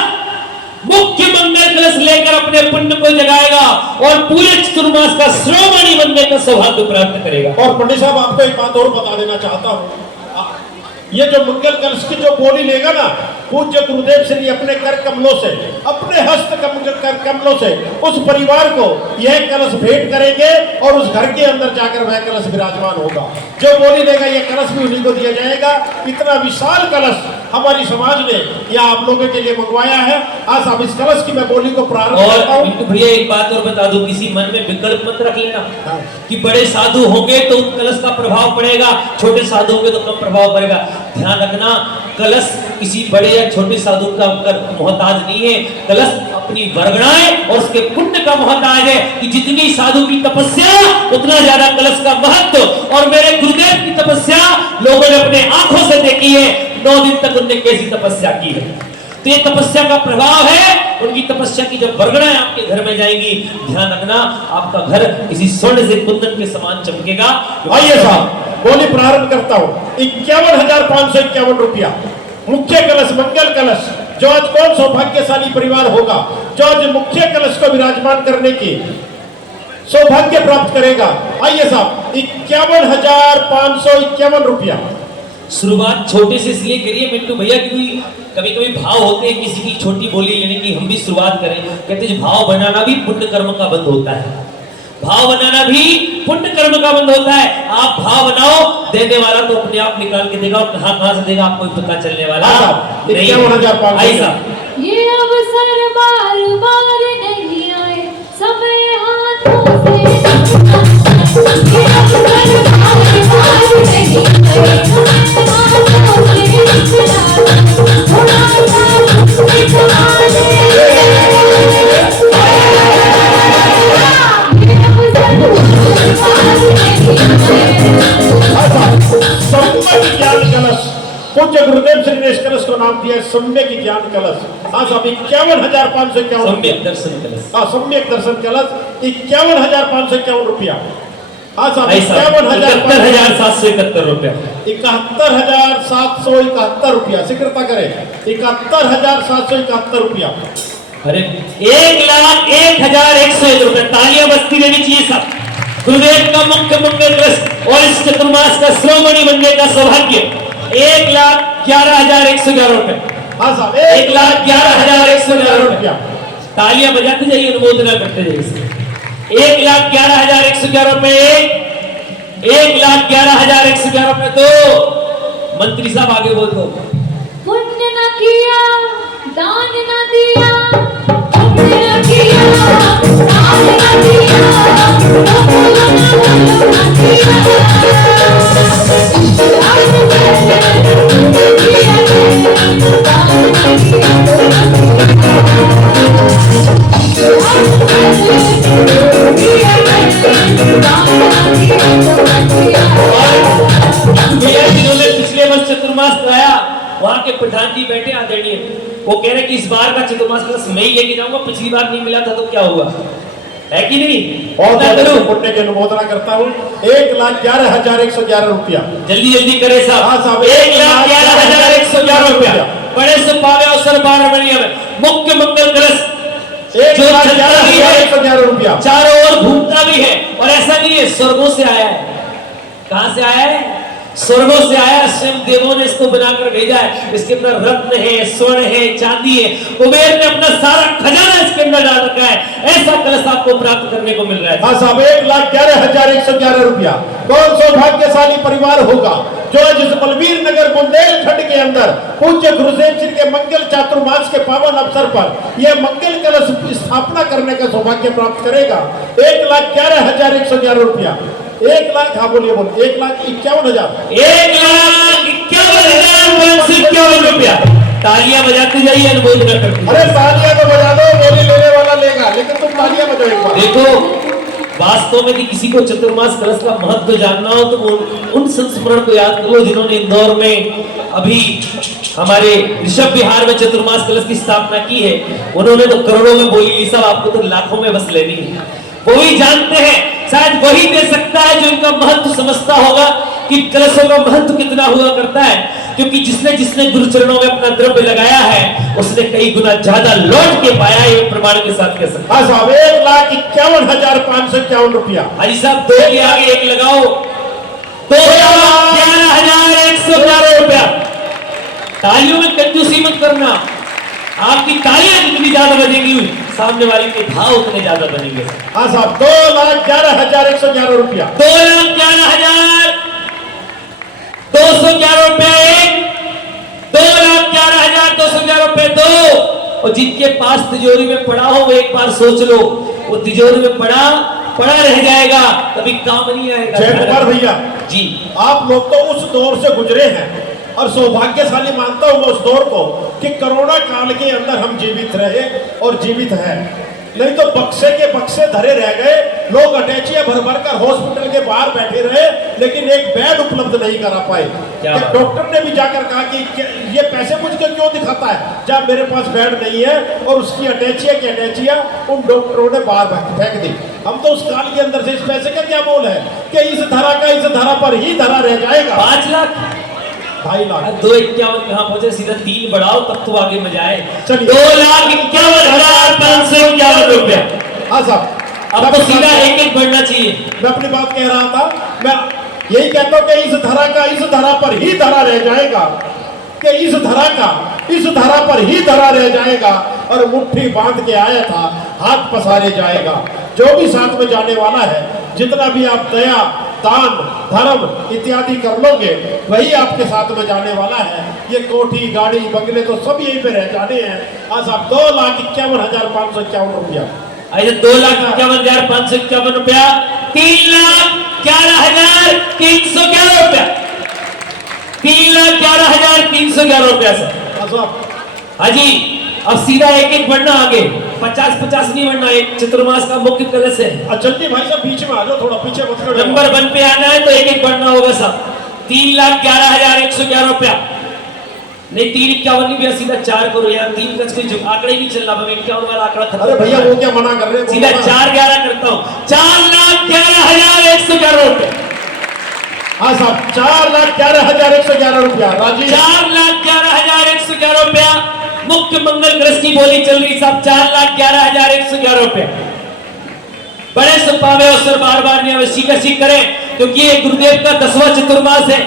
मुख्य मंगल कलश लेकर अपने पुण्य को जगाएगा और पूरे चतुर्मास का श्रोमणी बनने का सौभाग्य प्राप्त करेगा। और पंडित साहब आपको एक बात और बता देना चाहता हूँ, ये जो मंगल कलश की जो बोली लेगा ना, पूज्य गुरुदेव श्री अपने कर कमलों से, अपने हस्त कर कमलों से उस परिवार को यह कलश भेंट करेंगे और उस घर के अंदर जाकर वह कलश विराजमान होगा। जो बोली लेगा यह कलश भी उन्हीं को दिया जाएगा। इतना विशाल कलश हमारी समाज ने यह आप लोगों के लिए मंगवाया है। आज आप इस कलश की मैं बोली को प्रारंभ करता हूँ। और भैया एक बात और बता दूं, किसी मन में विकल्प मत रख लेना कि बड़े साधु होंगे तो उस कलश का प्रभाव पड़ेगा, छोटे साधु होंगे तो कम प्रभाव पड़ेगा। ध्यान रखना, कलश किसी बड़े या छोटे साधु का मोहताज नहीं है। कलश अपनी वर्गणाएं और उसके पुण्य का मोहताज है कि जितनी साधु की तपस्या उतना ज्यादा कलश का महत्व। और मेरे गुरुदेव की तपस्या लोगों ने अपने आंखों से देखी है। 9 दिन तक उन्होंने कैसी तपस्या की है, तो ये तपस्या का प्रभाव है। उनकी तपस्या की जब वर्गणाएं आपके घर में जाएंगी, ध्यान रखना आपका घर किसी स्वर्ण से कुंदन के समान चमकेगा। आइए साहब, बोली प्रारंभ करता हूँ। 51,551 रुपया मुख्य कलश, मंगल कलश, जो आज कौन सौभाग्यशाली परिवार होगा जो आज मुख्य कलश को विराजमान करने की सौभाग्य प्राप्त करेगा। आइए साहब, 51,551 रुपया। शुरुआत छोटे से इसलिए करिए मिंटू भैया, क्योंकि कभी कभी भाव होते हैं किसी की छोटी बोली लेने की, हम भी शुरुआत करें। कहते हैं भाव बनाना भी पुण्य कर्म का बंद होता है, भाव बनाना भी पुण्य कर्म का बंद होता है। आप भाव बनाओ, देने वाला तो अपने आप निकाल के देगा, और कहां से देगा आपको पता चलने वाला नहीं। 51,551 ये अवसर बार बार नहीं आए, समय हाथों से ये अवसर बार बार नहीं आए, समय हाथों से थोड़ा सा दिखा दे। सम्यक ज्ञान कलश, पूज्य गुरुदेव श्री ने इस कलश को नाम दिया है सम्यक ज्ञान कलश। हाँ साहब, 51,551 सम्यक दर्शन कलश। हाँ, सम्यक दर्शन कलश 51,551 रुपया। हाँ साहब, 71,771 रुपया। 71,771 रुपया। शीघ्रता करें, 71,771 रुपया। अरे 1,01,101 रुपया। तालियां बजती रहनी चाहिए सब। गुरुदेव का मुख्य मंगल कलश और इस चतुर्मास का श्रोमणी बनने का सौभाग्य 1,11,111 रुपए। हाँ साहब, 1,11,111 रुपया। तालियां बजाते जाइए, अनुमोदना करते जाइए। 1,11,111 रुपए, 1,11,111 रुपए। तो मंत्री साहब आगे बोल दो। पुण्य न किया दान न दिया हमने न किया दान न दिया भैया जिन्होंने पिछले वर्ष चतुर्मास कराया वहाँ के प्रधान जी बैठे आदरणीय, वो कह रहे कि इस बार का चतुर्मास कलश मैं ही लेके जाऊंगा, पिछली बार नहीं मिला था तो क्या हुआ, है कि नहीं? और पुण्य की अनुमोदना करता हूँ। 1,11,111 रुपया। जल्दी जल्दी करे साहब। हाँ साहब, 1,11,111 रुपया। बड़े सुपावे अवसर बारमणिया में मुख्य मंगल कलश 1,11,111 रुपया। चारों ओर घूमता भी है, और ऐसा नहीं है स्वर्गों से आया है। कहां से आया है? स्वर्गों से आया, स्वयं देवों ने इसको बनाकर भेजा है। इसके अंदर रत्न है, स्वर्ण है, चांदी है, कुबेर ने अपना सारा खजाना इसके अंदर डाल रखा है। ऐसा कलश आपको प्राप्त करने को मिल रहा है। हाँ साहब, 1,11,111 रुपया। कौन सौभाग्यशाली परिवार होगा जो आज इस बलबीर नगर बुंदेलखंड के अंदर पूज्य गुरुदेव जी के मंगल चातुर्मास के पावन अवसर पर यह मंगल कलश स्थापना करने का सौभाग्य प्राप्त करेगा। 1,11,111 रुपया। 1 लाख, हाँ बोलिए बोलिए, 1,51,000। 1,51,551 रुपया। तालियां बजाते जाइए, अनुमोदना करते। अरे तालियां तो बजा दो, बोली लेने वाला लेगा, लेकिन तुम तालियां बजाओ एक बार। देखो, वास्तव में कि किसी को चतुर्मास कलश का महत्व जानना हो तो उन संस्मरण को याद करो जिन्होंने इंदौर में अभी हमारे ऋषभ विहार में चतुर्मास कलश की स्थापना की है। उन्होंने तो करोड़ों में बोली, ये सब आपको तो लाखों में बस लेनी है। वो ही जानते हैं, शायद वही दे सकता है जो इनका महत्व समझता होगा कि कलशों का महत्व कितना हुआ करता है। क्योंकि जिसने जिसने गुरु चरणों में अपना द्रव्य लगाया है उसने कई गुना ज्यादा लौट के पाया, ये प्रमाण के साथ कह सकते। हाँ साहब, 1,51,551 रुपया। हाजी साहब, 2 के आगे 1 लगाओ, 2,11,111 रुपया। तालियों में कंजूसी मत करना, आपकी तालियां जितनी ज्यादा बजेंगी सामने वाले के भाव उतने ज्यादा बनेंगे। हाँ साहब, 2,11,111 रुपया। 2,11,211 रुपया 1, 2,11,211 रुपये 2। और जिनके पास तिजोरी में पड़ा हो वो एक बार सोच लो, वो तिजोरी में पड़ा रह जाएगा, कभी काम नहीं आएगा। जयकुमार भैया जी, आप लोग तो उस दौर से गुजरे हैं और सौभाग्यशाली मानता हूं मैं उस दौर को कि कोरोना काल के अंदर हम जीवित रहे और जीवित हैं। नहीं तो बक्से के बक्से धरे रह गए, लोग अटैचियां भर भर कर हॉस्पिटल के बाहर बैठे रहे, लेकिन एक बेड उपलब्ध नहीं करा पाए। एक डॉक्टर ने भी जाकर कहा कि ये पैसे मुझ के क्यों दिखाता है, जब मेरे पास बेड नहीं है, और उसकी अटैचिया की अटैचिया उन डॉक्टरों ने बाहर फेंक दी। हम तो उस काल के अंदर से इस पैसे का क्या मोल है कि इस धरा का इस धरा पर ही धरा रह जाएगा। 5 लाख 2.5 लाख 251 कहाँ पहुंचे, सीधा 3 बढ़ाओ तब तो आगे में जाए। चलिए। 2,51,551 रुपया। हाँ साहब, अब तो सीधा 1-1 बढ़ना चाहिए। मैं अपनी बात कह रहा था, मैं यही कहता हूँ कि इस धरा का इस धरा पर ही धरा रह जाएगा, कि इस धरा का इस धरा पर ही धरा रह जाएगा, और मुट्ठी बांध के आया था हाथ पसारे जाएगा। जो भी साथ में जाने वाला है, जितना भी आप दया दान धर्म इत्यादि कर लोगे वही आपके साथ में जाने वाला है। ये कोठी गाड़ी बंगले तो सब यहीं पे रह जाने हैं। हाँ साहब, 2,51,551 रुपया। 2,51,551 रुपया। 3,11,311 रुपया। 3,11,311 रुपया सर। हाजी, अब सीधा 1-1 बढ़ना आगे, 50-50 नहीं बढ़ना। एक चतुर्मास का मुख्य कलश है। जल्दी भाई साहब बीच में आ जाओ, थोड़ा पीछे मत करो। नंबर 1 पे आना है तो 1-1 बढ़ना होगा साहब। 3,11,111 रुपया। नहीं 3,51 नहीं भैया, सीधा 4 करो यार। 3 का कोई आंकड़ा ही नहीं चल रहा, 51 वाला आंकड़ा खत्म। अरे भैया वो क्या मना कर रहे हैं, सीधा 4,11 करता हूँ। 4,11,111 रुपया। हाँ साहब, 4,11,111 रुपया। राजी 4,11,111 रुपया। मुख्य मंगल कलश की बोली चल रही साहब, 4,11,111 रुपया। बड़े सुपावे अवसर बार बार नहीं अवश्य कशी करें, क्योंकि ये गुरुदेव का 10वां चतुर्मास है।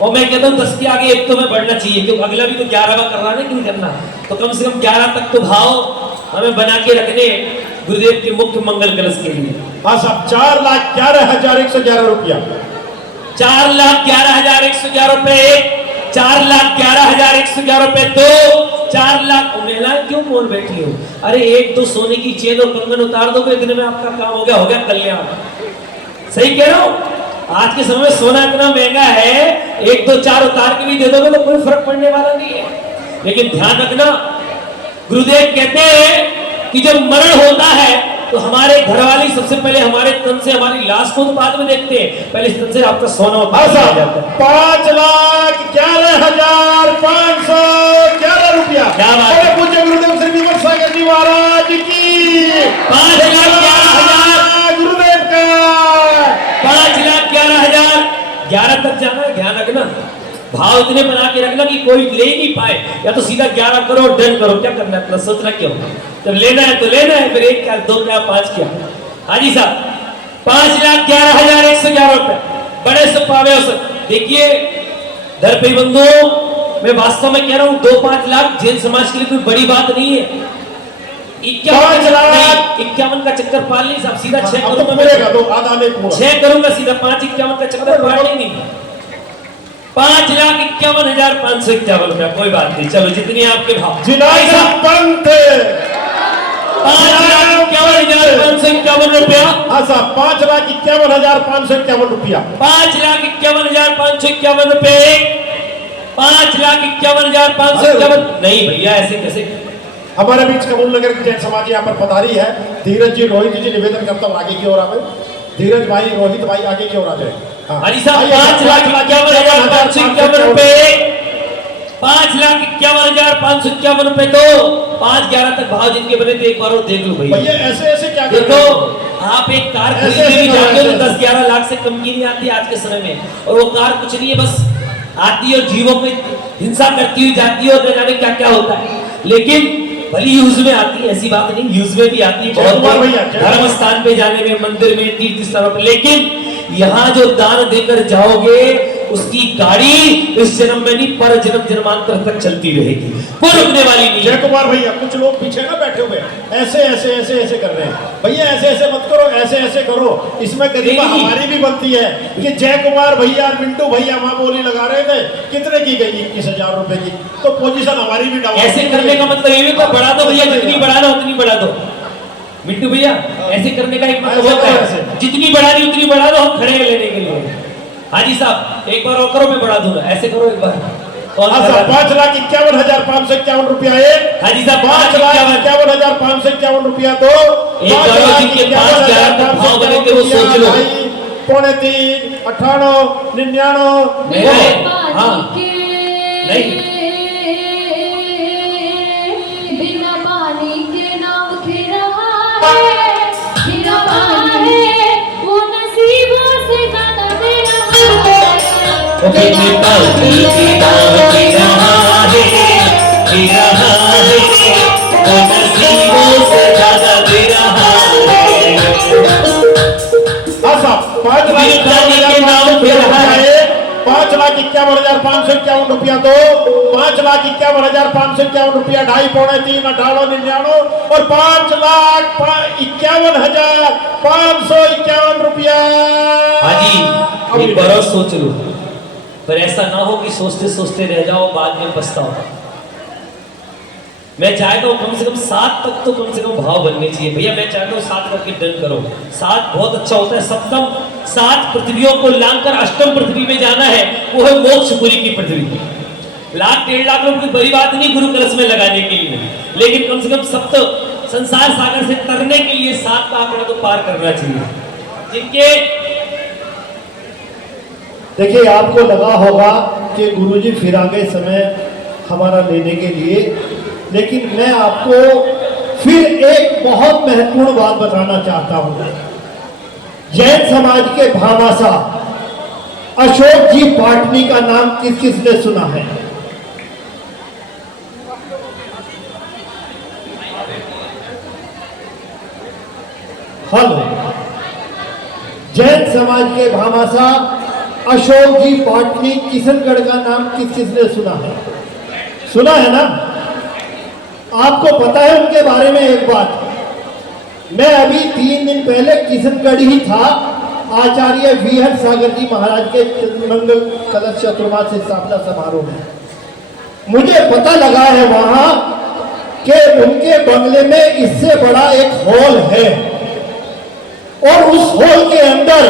और मैं कहता हूँ 10 के आगे 1 तो में बढ़ना चाहिए, क्योंकि अगला भी तो 11वां करना है, क्यों करना, तो कम से कम 11 तक तो भाव हमें बना के रखने गुरुदेव के मुख्य मंगल कलश के लिए। हाँ साहब, 4,11,111 रुपया। 4,11,111 रुपए 1, 4,11,111 रुपए दो। 4 लाख। महिलाएं क्यों मोर बैठी हो? अरे एक दो सोने की चेन और कंगन उतार दो, इतने में आपका काम हो गया कल्याण। सही कह रहा हूं? आज के समय में सोना इतना महंगा है, एक दो चार उतार के भी दे दोगे तो कोई फर्क पड़ने वाला नहीं है। लेकिन ध्यान रखना, गुरुदेव कहते हैं कि जब मरण होता है तो हमारे घर वाले सबसे पहले हमारे तन से हमारी लाश को तो बाद में देखते हैं, पहले इस तन से आपका सोना उतार दिया जाता है। 5,11,511 रुपया। क्या बात है? पूज्य गुरुदेव श्री विमल सागर जी महाराज की 5,11,000 गुरुदेव का 5,11,000 11 तक जाना है। ध्यान रखना, भाव इतने बना के रखना कि कोई ले नहीं पाए, या तो सीधा 11 करो डन करो। क्या करना है, इतना सोचना क्यों? जब लेना है तो लेना है, फिर 1 क्या 2 क्या 5 क्या। हाजी साहब 5,11,111 रुपए बड़े से पावे हो सक। देखिए दरपई बंधुओं, मैं वास्तव में कह रहा हूं 2-5 लाख जैन समाज के लिए कोई बड़ी बात नहीं है। 51 का चक्कर पाल नहीं साहब, सीधा 6 करूंगा। 6 करूंगा सीधा, 551 का चक्कर पाल नहीं। 5,51,551 रुपया, कोई बात नहीं, चलो जितनी आपके भाव। पंथ 5,51,551 रुपया। हाँ साहब 5,51,551 रुपया। 5,51,551 रुपए। 5,51,551 नहीं भैया, ऐसे कैसे? हमारे बीच कमल नगर की जैन समाज यहाँ पर पधारी है। धीरज जी, रोहित जी, निवेदन करता हूँ आगे की ओर आवे। धीरज भाई, रोहित भाई आगे की ओर आ जाए। हरी साहब 5,51,551 रुपए। 5,51,551 रुपए तो 5-11 तक भाव जिनके बने थे एक बार वो देख लो भैया। ऐसे ऐसे क्या देखो, आप एक कार खरीदने भी जाते हो तो 10-11 लाख से कम की नहीं आती आज के समय में। और वो कार कुछ नहीं है, बस आती है और जीवों में हिंसा करती हुई जाती है और न जाने क्या क्या होता है। लेकिन भली यूज में आती है, ऐसी बात नहीं, यूज में भी आती है धर्म स्थान पे जाने में, मंदिर में, तीर्थ स्थानों पर। लेकिन यहाँ जो दान देकर जाओगे उसकी गाड़ी इस जन्म में नहीं पर जन्म जन्मांतर तक चलती रहेगी, वो रुकने वाली नहीं। जय कुमार भैया, कुछ लोग पीछे ना बैठे हुए ऐसे ऐसे ऐसे ऐसे कर रहे हैं। भैया ऐसे ऐसे मत करो, ऐसे ऐसे करो। इसमें गरीबा हमारी भी बनती है कि जय कुमार भैया और मिंटू भैया वहां बोली लगा रहे थे, कितने की गई? 21,000 रुपए की। तो पोजीशन हमारी भी डाउन। ऐसे करने का मतलब ये भी तो बढ़ा दो भैया, जितनी बढ़ाना उतनी बढ़ा दो। मिंटू भैया ऐसे करने का एक मतलब होता है, जितनी बढ़ानी उतनी बढ़ा दो, हम खड़े हैं लेने के लिए। हाजी साहब एक बार और करो, मैं बढ़ा दूंगा। ऐसे करो एक बार। 5,51,551 रुपया एक। हाजी साहब 5,51,551 रुपया दो। 5,51,551 भाव बनेंगे वो सोच लो। 3.5, 98, 99। हाँ नहीं, बिना पानी के नाव फिर रहा है, बिना पानी वो नसीबों से ज्यादा दे रहा है। बिना पानी के नाव फिर रहा है, वो नसीबों से ज्यादा दे रहा है। 5,51,551 रुपया दो। 5,51,551 रुपया, 2.5, 3, 18, 99 और 5,51,551 रुपया। हाजी एक बार और सोच लो, पर ऐसा ना हो कि सोचते सोचते रह जाओ बाद में पछताओ। मैं चाहता हूँ कम से कम 7 तक तो कम से कम भाव बनने चाहिए भैया। मैं चाहता हूँ 7 करके डन करो। 7 बहुत अच्छा होता है। सप्तम 7 पृथ्वियों को लांघकर अष्टम पृथ्वी में जाना है, वो है मोक्षपुरी की पृथ्वी। 1,00,000-1.5 लाख रुपए कोई बड़ी बात नहीं गुरु कलश में लगाने के लिए, लेकिन कम से कम सप्त संसार सागर से तरने के लिए 7 का आंकड़ा तो पार करना चाहिए। जिनके देखिए आपको लगा होगा कि गुरुजी फिर आ गए समय हमारा लेने के लिए, लेकिन मैं आपको फिर एक बहुत महत्वपूर्ण बात बताना चाहता हूं। जैन समाज के भामाशाह अशोक जी पाटनी का नाम किस किस ने सुना है? हेलो, जैन समाज के भामाशाह अशोक जी पाटनी किशनगढ़ का नाम किस किस ने सुना है? सुना है ना? आपको पता है उनके बारे में एक बात? मैं अभी 3 दिन पहले किशनगढ़ ही था आचार्य वीहन सागर जी महाराज के मंगल कलश चतुर्मास स्थापना समारोह में मुझे पता लगा है वहां कि उनके बंगले में इससे बड़ा एक हॉल है और उस हॉल के अंदर